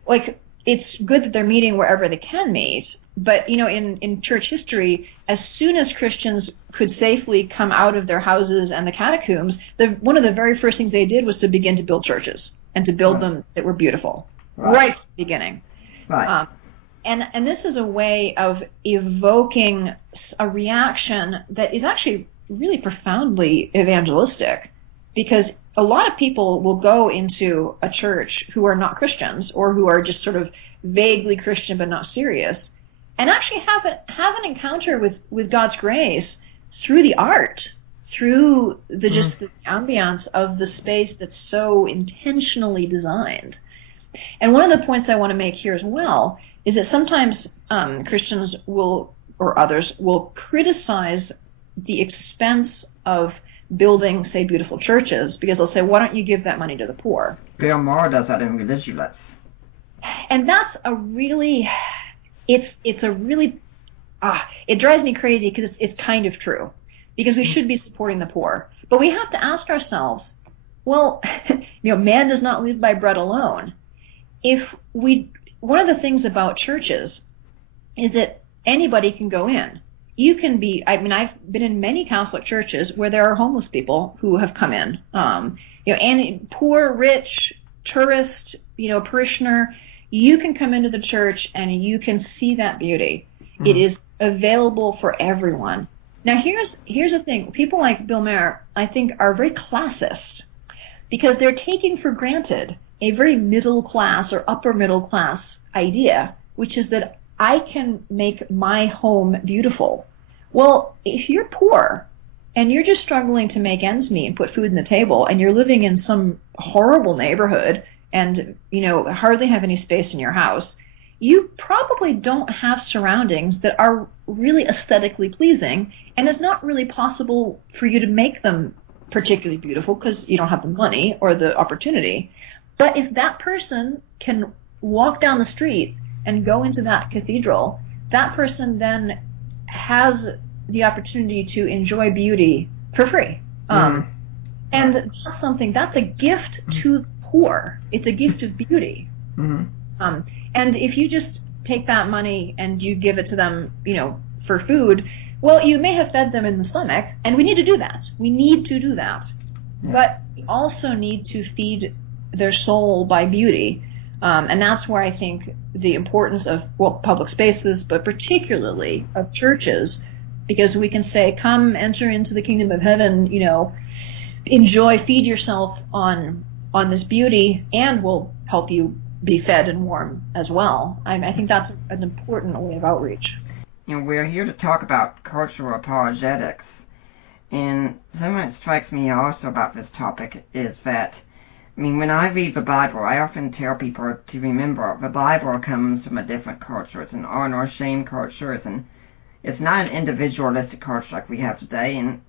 Like, it's good that they're meeting wherever they can meet, but, in church history, as soon as Christians could safely come out of their houses and the catacombs, one of the very first things they did was to begin to build churches and to build them that were beautiful, right at the beginning. Right. And this is a way of evoking a reaction that is actually really profoundly evangelistic, because a lot of people will go into a church who are not Christians or who are just sort of vaguely Christian but not serious, and actually have an encounter with God's grace through the art, through the ambiance of the space that's so intentionally designed. And one of the points I want to make here as well is that sometimes Christians will, or others, will criticize the expense of building, say, beautiful churches, because they'll say, why don't you give that money to the poor? Bill Maher does that in religious. And that's a really... It's a really, it drives me crazy because it's kind of true, because we should be supporting the poor. But we have to ask ourselves, well, man does not live by bread alone. One of the things about churches is that anybody can go in. You can be, I've been in many Catholic churches where there are homeless people who have come in, and poor, rich, tourist, parishioner. You can come into the church and you can see that beauty. It is available for everyone. Now here's the thing. People like Bill Maher, I think, are very classist because they're taking for granted a very middle class or upper middle class idea, which is that I can make my home beautiful. Well, if you're poor and you're just struggling to make ends meet and put food on the table, and you're living in some horrible neighborhood and hardly have any space in your house, you probably don't have surroundings that are really aesthetically pleasing, and it's not really possible for you to make them particularly beautiful because you don't have the money or the opportunity. But if that person can walk down the street and go into that cathedral, that person then has the opportunity to enjoy beauty for free. And that's a gift to the poor. It's a gift of beauty. And if you just take that money and you give it to them, for food, well, you may have fed them in the stomach, and we need to do that. We need to do that. Yeah. But we also need to feed their soul by beauty. And that's where I think the importance of, public spaces, but particularly of churches, because we can say, come enter into the kingdom of heaven, enjoy, feed yourself on this beauty, and we'll help you be fed and warm as well. I think that's an important way of outreach. We're here to talk about cultural apologetics, and something that strikes me also about this topic is that, when I read the Bible, I often tell people to remember the Bible comes from a different culture. It's an honor or shame culture. It's not an individualistic culture like we have today, and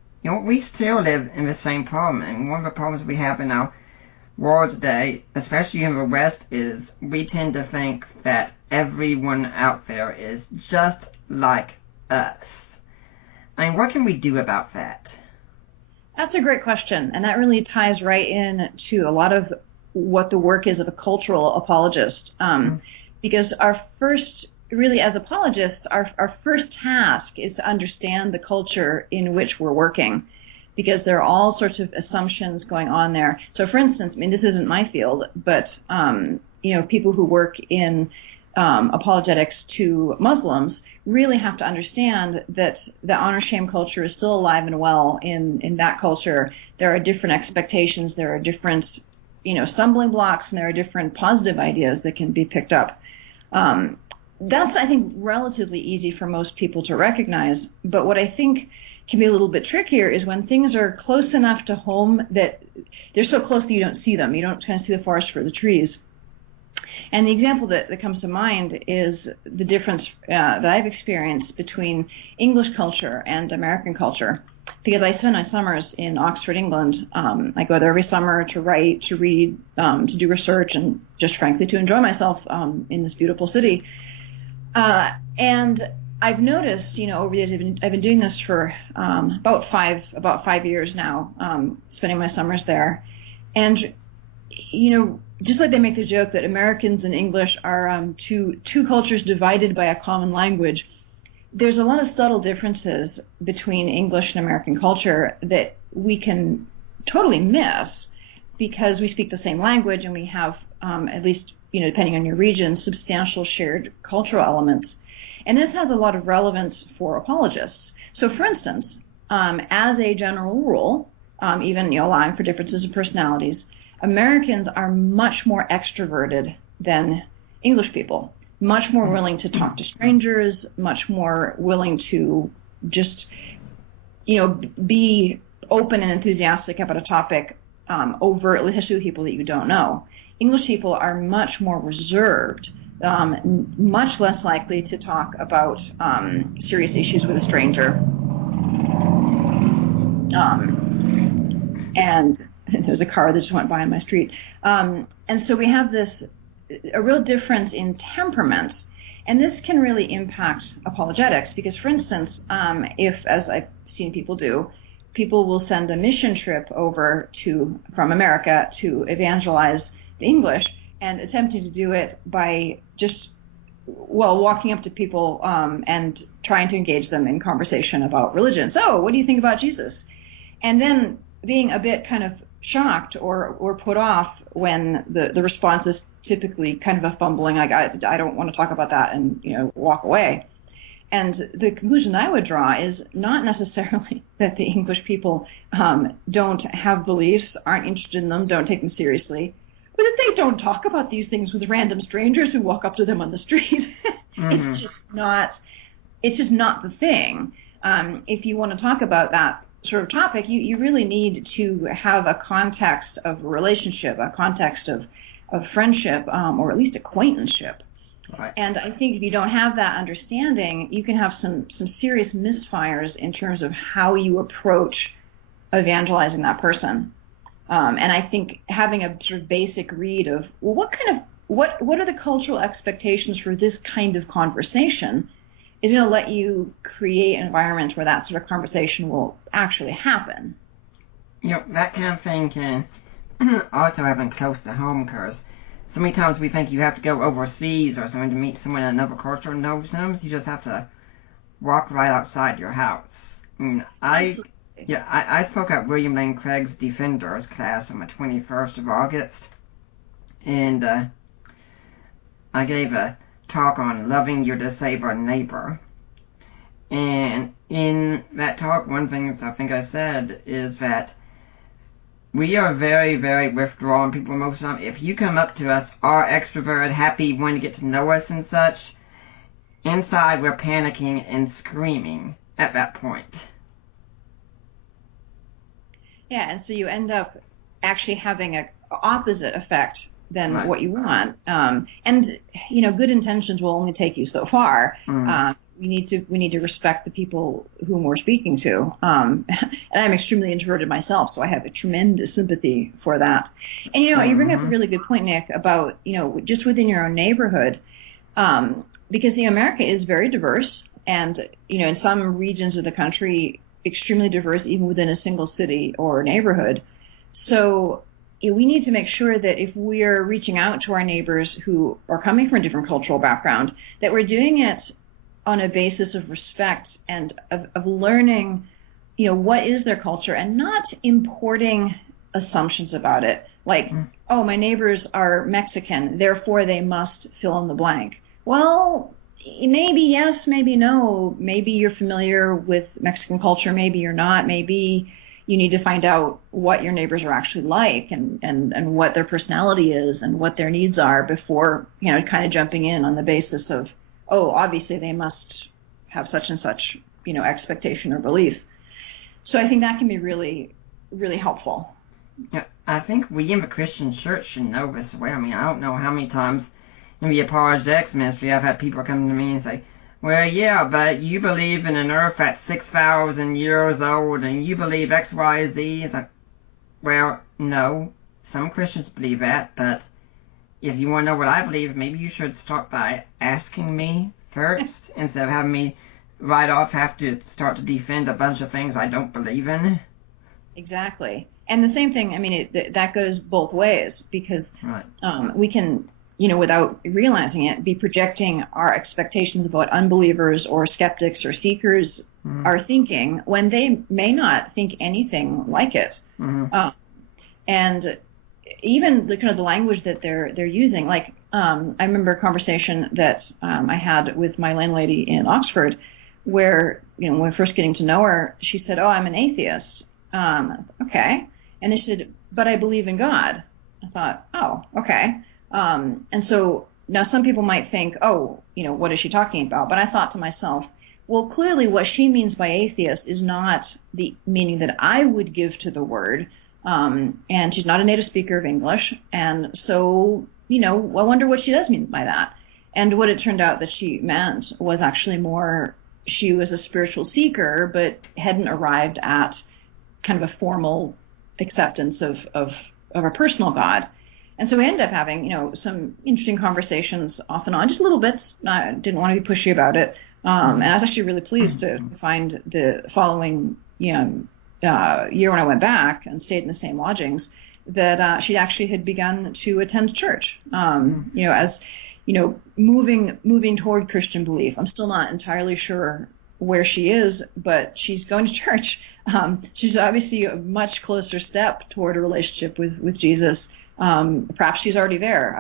we still live in the same problem. And one of the problems we have in our world today, especially in the West, is we tend to think that everyone out there is just like us. What can we do about that? That's a great question, and that really ties right in to a lot of what the work is of a cultural apologist. Because our first, really as apologists, our first task is to understand the culture in which we're working, because there are all sorts of assumptions going on there. So for instance, this isn't my field, but people who work in apologetics to Muslims really have to understand that the honor-shame culture is still alive and well in that culture. There are different expectations, there are different stumbling blocks, and there are different positive ideas that can be picked up. That's, I think, relatively easy for most people to recognize, but what I think can be a little bit trickier is when things are close enough to home that they're so close that you don't see them. You don't kind of see the forest for the trees. And the example that comes to mind is the difference that I've experienced between English culture and American culture. Because I spend my summers in Oxford, England. I go there every summer to write, to read, to do research, and just frankly to enjoy myself in this beautiful city. And I've noticed, over the years, I've been doing this for about 5 years now, spending my summers there. And just like they make the joke that Americans and English are two cultures divided by a common language, there's a lot of subtle differences between English and American culture that we can totally miss because we speak the same language and we have, at least, depending on your region, substantial shared cultural elements. And this has a lot of relevance for apologists. So for instance, as a general rule, even allowing for differences in personalities, Americans are much more extroverted than English people, much more willing to talk to strangers, much more willing to just, be open and enthusiastic about a topic overtly, especially with people that you don't know. English people are much more reserved, much less likely to talk about serious issues with a stranger. And there's a car that just went by on my street. And so we have a real difference in temperament. And this can really impact apologetics because, for instance, if, as I've seen people do, people will send a mission trip over from America to evangelize the English and attempting to do it by just, walking up to people and trying to engage them in conversation about religion. So, what do you think about Jesus? And then being a bit kind of shocked or put off when the response is typically kind of a fumbling, like, I don't want to talk about that, and walk away. And the conclusion I would draw is not necessarily that the English people don't have beliefs, aren't interested in them, don't take them seriously, but that they don't talk about these things with random strangers who walk up to them on the street. Mm-hmm. It's just not the thing. If you want to talk about that sort of topic, you really need to have a context of relationship, a context of friendship, or at least acquaintanceship. Right. And I think if you don't have that understanding, you can have some serious misfires in terms of how you approach evangelizing that person. And I think having a sort of basic read of, what are the cultural expectations for this kind of conversation is going to let you create an environment where that sort of conversation will actually happen. That kind of thing can also happen close to home, because so many times we think you have to go overseas or something to meet someone in another culture. No, sometimes you just have to walk right outside your house. I spoke at William Lane Craig's Defenders class on the 21st of August, and I gave a talk on loving your disabled neighbor. And in that talk, one thing that I think I said is that we are very, very withdrawn people most of the time. If you come up to us, are extroverted, happy, wanting to get to know us and such, inside we're panicking and screaming at that point. Yeah, and so you end up actually having an opposite effect than what you want. And good intentions will only take you so far. We need to respect the people whom we're speaking to. And I'm extremely introverted myself, so I have a tremendous sympathy for that. And you bring up a really good point, Nick, about just within your own neighborhood, because America is very diverse, and in some regions of the country, extremely diverse, even within a single city or neighborhood. So we need to make sure that if we're reaching out to our neighbors who are coming from a different cultural background, that we're doing it on a basis of respect and of learning, what is their culture, and not importing assumptions about it. Like, oh, my neighbors are Mexican, therefore they must fill in the blank. Well, maybe yes, maybe no. Maybe you're familiar with Mexican culture, maybe you're not. Maybe you need to find out what your neighbors are actually like and what their personality is and what their needs are before, kind of jumping in on the basis of, oh, obviously they must have such and such, expectation or belief. So I think that can be really, really helpful. Yeah, I think we in the Christian church should know this way. I mean, I don't know how many times in the apologetics ministry I've had people come to me and say, well, yeah, but you believe in an earth that's 6,000 years old and you believe X, Y, Z. It's like, well, no, some Christians believe that, but if you want to know what I believe, maybe you should start by asking me first instead of having me right off have to start to defend a bunch of things I don't believe in. Exactly. And the same thing, I mean, that goes both ways, because we can, without realizing it, be projecting our expectations of what unbelievers or skeptics or seekers are thinking when they may not think anything like it. And even the kind of the language that they're using, like I remember a conversation that I had with my landlady in Oxford, where when we were first getting to know her, she said, "Oh, I'm an atheist." Okay, and she said, "But I believe in God." I thought, "Oh, okay." And so now some people might think, "Oh, what is she talking about?" But I thought to myself, well, clearly what she means by atheist is not the meaning that I would give to the word. And she's not a native speaker of English, and so, I wonder what she does mean by that. And what it turned out that she meant was actually more, she was a spiritual seeker, but hadn't arrived at kind of a formal acceptance of a personal God. And so we ended up having, some interesting conversations off and on, just little bits. I didn't want to be pushy about it. And I was actually really pleased to find the following, year when I went back and stayed in the same lodgings, that she actually had begun to attend church. As moving toward Christian belief. I'm still not entirely sure where she is, but she's going to church. She's obviously a much closer step toward a relationship with Jesus. Perhaps she's already there.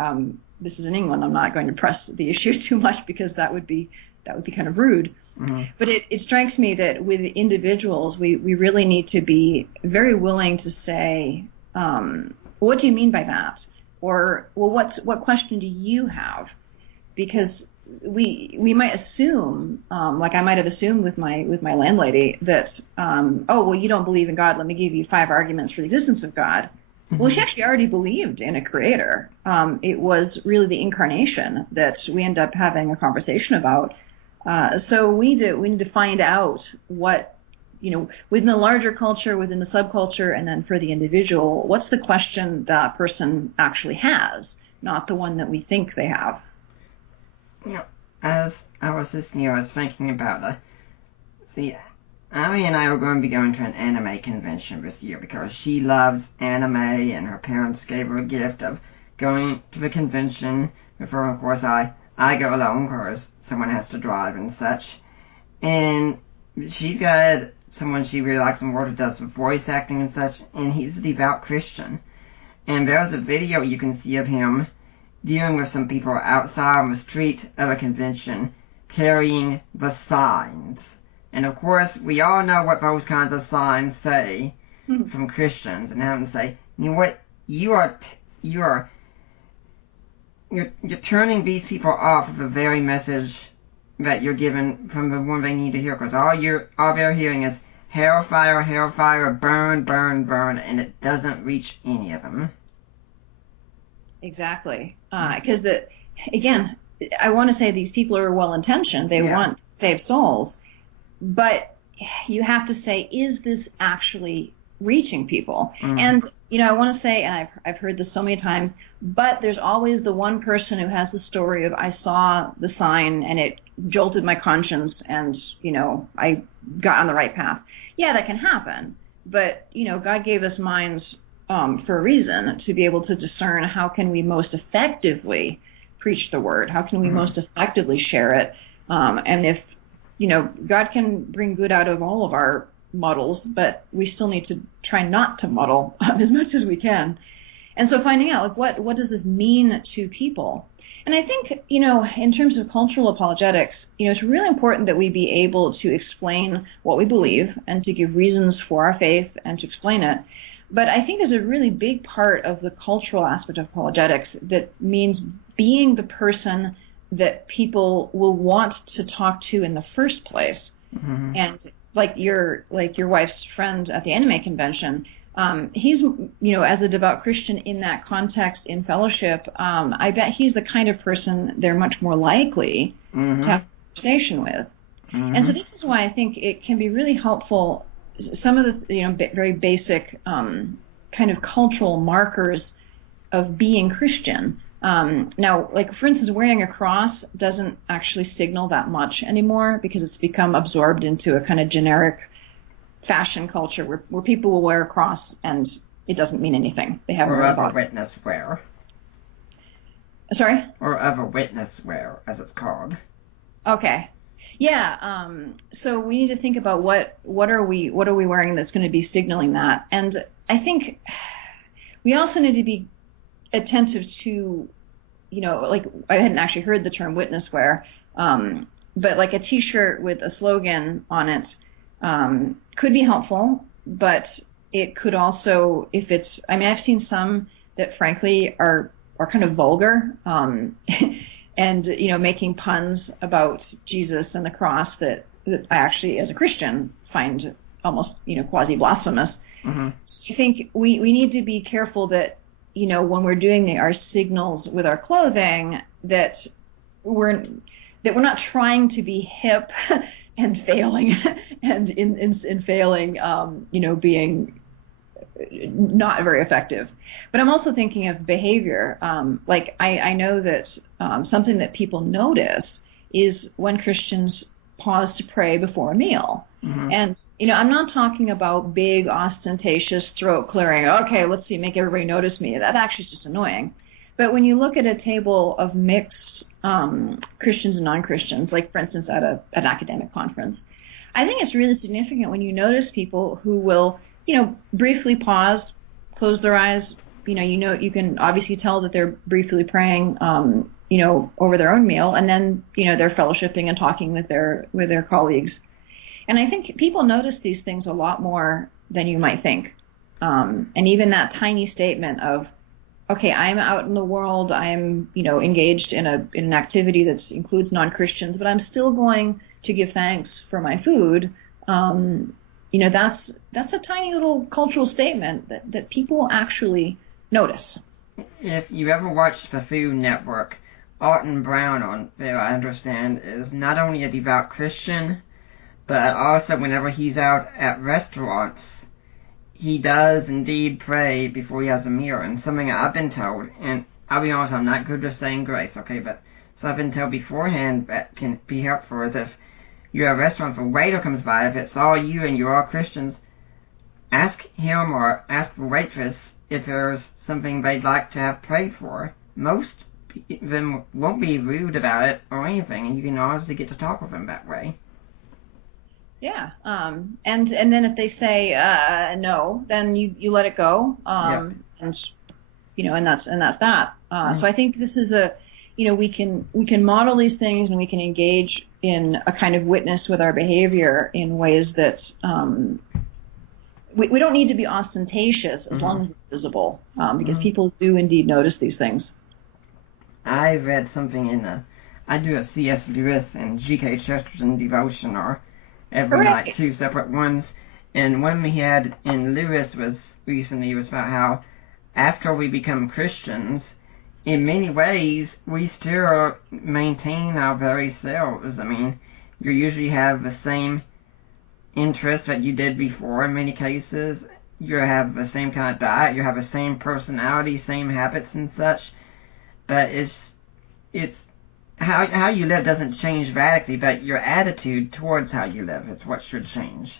This is in England. I'm not going to press the issue too much because that would be kind of rude. But it strikes me that with individuals, we really need to be very willing to say, what do you mean by that? Or, well, what question do you have? Because we might assume, like I might have assumed with my landlady, that, oh, well, you don't believe in God, let me give you 5 arguments for the existence of God. Well, she actually already believed in a creator. It was really the incarnation that we end up having a conversation about. So we need to find out what, within the larger culture, within the subculture, and then for the individual, what's the question that person actually has, not the one that we think they have. As I was listening, I was thinking about Ami and I are going to be going to an anime convention this year because she loves anime and her parents gave her a gift of going to the convention. Before, of course, I go alone because someone has to drive and such. And she's got someone she really likes in the world who does some voice acting and such, and he's a devout Christian. And there's a video you can see of him dealing with some people outside on the street of a convention carrying the signs. And of course, we all know what those kinds of signs say from Christians, and have them say, You know what? You're turning these people off of the very message that you're given from the one they need to hear, because all they're hearing is hellfire, hellfire, burn, burn, burn, and it doesn't reach any of them. Exactly. Because, again, I want to say these people are well-intentioned. They want saved souls. But you have to say, is this actually reaching people? And, I want to say, and I've heard this so many times, but there's always the one person who has the story of, I saw the sign and it jolted my conscience and, I got on the right path. Yeah, that can happen. But, God gave us minds for a reason, to be able to discern how can we most effectively preach the word, how can we most effectively share it, and if, God can bring good out of all of our muddles, but we still need to try not to muddle as much as we can. And so finding out, like, what does this mean to people? And I think, in terms of cultural apologetics, it's really important that we be able to explain what we believe and to give reasons for our faith and to explain it. But I think there's a really big part of the cultural aspect of apologetics that means being the person that people will want to talk to in the first place. And like your wife's friend at the Anime Convention, he's, as a devout Christian in that context, in fellowship, I bet he's the kind of person they're much more likely to have a conversation with. And so this is why I think it can be really helpful, some of the, very basic kind of cultural markers of being Christian. Now, like, for instance, wearing a cross doesn't actually signal that much anymore because it's become absorbed into a kind of generic fashion culture where people will wear a cross and it doesn't mean anything. They haven't really bought it. Or of a witness wear. Sorry? Or of a witness wear, as it's called. Okay. Yeah. So we need to think about what are we wearing that's going to be signaling that. And I think we also need to be attentive to, like, I hadn't actually heard the term witness wear, but like a T-shirt with a slogan on it could be helpful, but it could also, if it's, I've seen some that frankly are kind of vulgar, and, making puns about Jesus and the cross that I actually, as a Christian, find almost, quasi-blasphemous. I think we need to be careful that, when we're doing our signals with our clothing, that we're not trying to be hip and failing, and in failing, being not very effective. But I'm also thinking of behavior. Like I know that something that people notice is when Christians pause to pray before a meal. And I'm not talking about big, ostentatious throat clearing. Okay, let's see, make everybody notice me. That actually is just annoying. But when you look at a table of mixed Christians and non-Christians, like for instance at an academic conference, I think it's really significant when you notice people who will, briefly pause, close their eyes. You can obviously tell that they're briefly praying, over their own meal, and then, they're fellowshipping and talking with their colleagues. And I think people notice these things a lot more than you might think. And even that tiny statement of, okay, I'm out in the world, I'm, engaged in an activity that includes non-Christians, but I'm still going to give thanks for my food. That's a tiny little cultural statement that people actually notice. If you ever watched the Food Network, Alton Brown on there, I understand, is not only a devout Christian, but also whenever he's out at restaurants, he does indeed pray before he has a meal. And something I've been told, and I'll be honest, I'm not good with saying grace, okay, but so I've been told beforehand that can be helpful is if you're at a restaurant, if a waiter comes by, if it's all you and you're all Christians, ask him or ask the waitress if there's something they'd like to have prayed for. Most of them won't be rude about it or anything, and you can honestly get to talk with them that way. Yeah, and then if they say no, then you let it go, and that's that. So I think this is we can model these things and we can engage in a kind of witness with our behavior in ways that we don't need to be ostentatious as long as it's visible, because people do indeed notice these things. I read something I do a C.S. Lewis and G.K. Chesterton devotion, or every night, 2 separate ones. And one we had in Lewis was about how after we become Christians, in many ways, we still maintain our very selves. I mean, you usually have the same interests that you did before in many cases. You have the same kind of diet, you have the same personality, same habits and such. But it's how you live doesn't change radically, but your attitude towards how you live is what should change.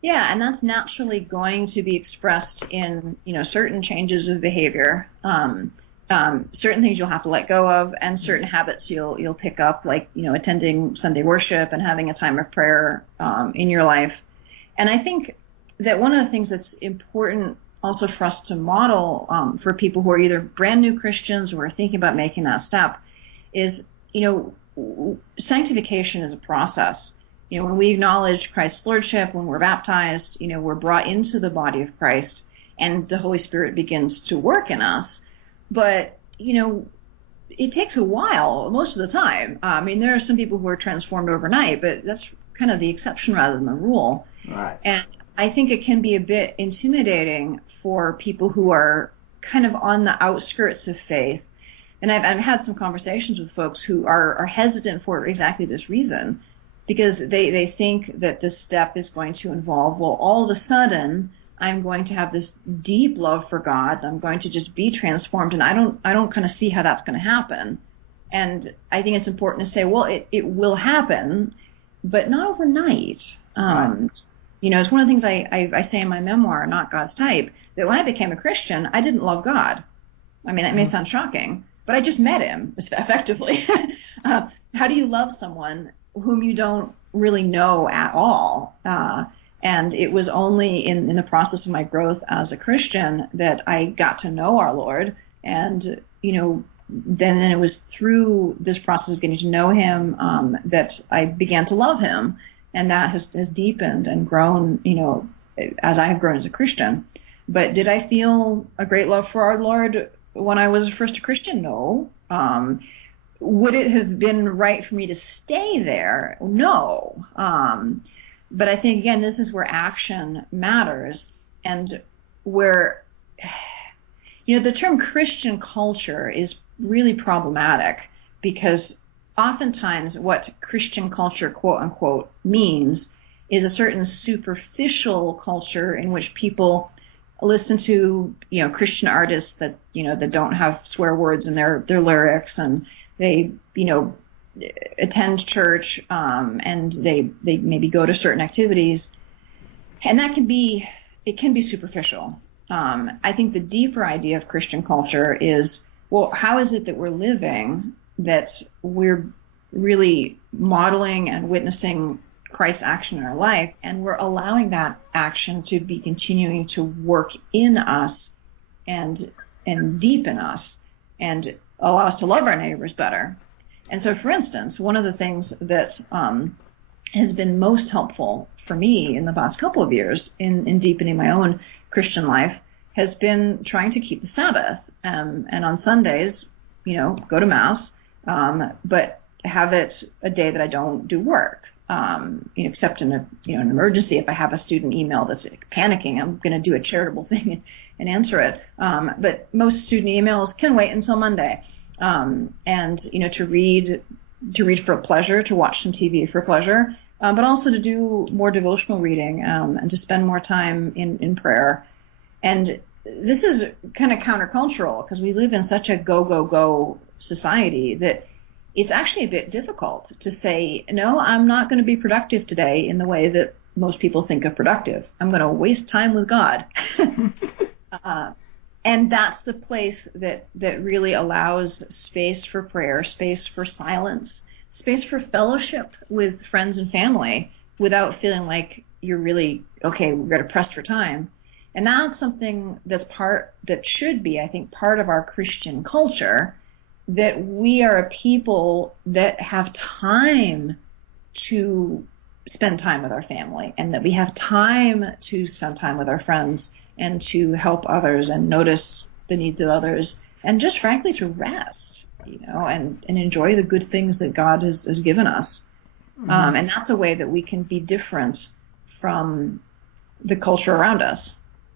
Yeah, and that's naturally going to be expressed in, certain changes of behavior, certain things you'll have to let go of, and certain habits you'll pick up, like, attending Sunday worship and having a time of prayer in your life. And I think that one of the things that's important also for us to model for people who are either brand new Christians or are thinking about making that step is, sanctification is a process. When we acknowledge Christ's Lordship, when we're baptized, we're brought into the body of Christ, and the Holy Spirit begins to work in us. But, it takes a while most of the time. I mean, there are some people who are transformed overnight, but that's kind of the exception rather than the rule. Right. And I think it can be a bit intimidating for people who are kind of on the outskirts of faith. And I've had some conversations with folks who are hesitant for exactly this reason, because they think that this step is going to involve, well, all of a sudden I'm going to have this deep love for God. I'm going to just be transformed, and I don't kind of see how that's going to happen. And I think it's important to say, well, it will happen, but not overnight. It's one of the things I say in my memoir, Not God's Type, that when I became a Christian, I didn't love God. I mean, that may sound shocking, but I just met him, effectively. How do you love someone whom you don't really know at all? And it was only in the process of my growth as a Christian that I got to know our Lord. And, then it was through this process of getting to know him that I began to love him. And that has deepened and grown, as I have grown as a Christian. But did I feel a great love for our Lord when I was first a Christian? No. Would it have been right for me to stay there? No. But I think, again, this is where action matters, and where, the term Christian culture is really problematic, because oftentimes what Christian culture, quote unquote, means is a certain superficial culture in which people listen to, Christian artists that, that don't have swear words in their lyrics, and they, attend church, and they maybe go to certain activities, and it can be superficial. I think the deeper idea of Christian culture is, well, how is it that we're living that we're really modeling and witnessing Christ's action in our life, and we're allowing that action to be continuing to work in us and deepen us and allow us to love our neighbors better. And so, for instance, one of the things that has been most helpful for me in the past couple of years in deepening my own Christian life has been trying to keep the Sabbath. And on Sundays, go to Mass, but have it a day that I don't do work, except in an emergency. If I have a student email that's panicking, I'm going to do a charitable thing and answer it. But most student emails can wait until Monday. And to read for pleasure, to watch some TV for pleasure, but also to do more devotional reading, and to spend more time in prayer. And this is kind of countercultural, because we live in such a go society that it's actually a bit difficult to say, no, I'm not going to be productive today in the way that most people think of productive. I'm going to waste time with God. And that's the place that really allows space for prayer, space for silence, space for fellowship with friends and family without feeling like you're really, okay, we're going to press for time. And that's something that should be, I think, part of our Christian culture, that we are a people that have time to spend time with our family, and that we have time to spend time with our friends and to help others and notice the needs of others, and just frankly to rest, and enjoy the good things that God has given us. Mm-hmm. And that's a way that we can be different from the culture around us.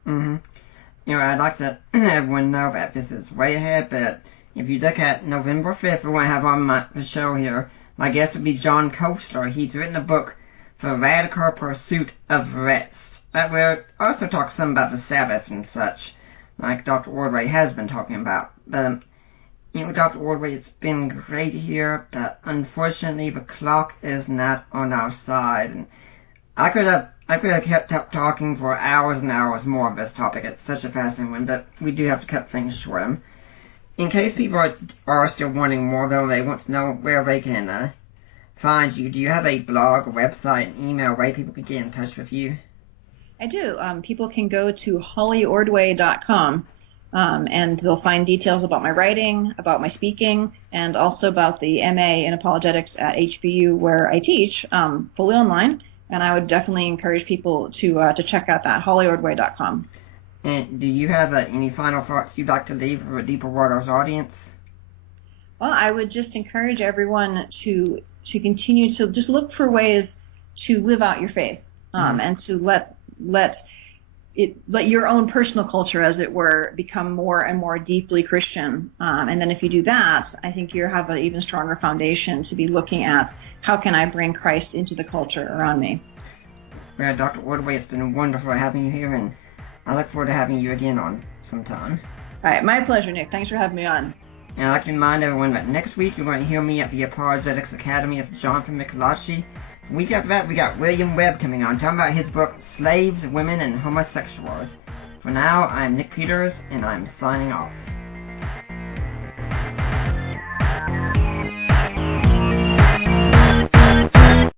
Mm-hmm. I'd like to let everyone know that this is way ahead, but if you look at November 5th, we're going to have on the show here, my guest would be John Koestler. He's written a book, The Radical Pursuit of Rest, that will also talk some about the Sabbath and such, like Dr. Ordway has been talking about. But, Dr. Ordway, it's been great here, but unfortunately the clock is not on our side. And I could have kept up talking for hours and hours more of this topic. It's such a fascinating one, but we do have to cut things short. In case people are still wanting more, though, they want to know where they can find you. Do you have a blog, a website, an email where people can get in touch with you? I do. People can go to hollyordway.com, and they'll find details about my writing, about my speaking, and also about the MA in Apologetics at HBU, where I teach, fully online. And I would definitely encourage people to check out that, hollyordway.com. And do you have any final thoughts you'd like to leave for a Deeper Waters audience? Well, I would just encourage everyone to continue to just look for ways to live out your faith, and to let your own personal culture, as it were, become more and more deeply Christian. And then if you do that, I think you have an even stronger foundation to be looking at how can I bring Christ into the culture around me. Well, Dr. Ordway, it's been wonderful having you here, and I look forward to having you again on sometime. All right, my pleasure, Nick. Thanks for having me on. And I'd like to remind everyone that next week you're going to hear me at the Apologetics Academy of Jonathan Michelacci. The week after that, we got William Webb coming on, talking about his book, Slaves, Women, and Homosexuals. For now, I'm Nick Peters, and I'm signing off.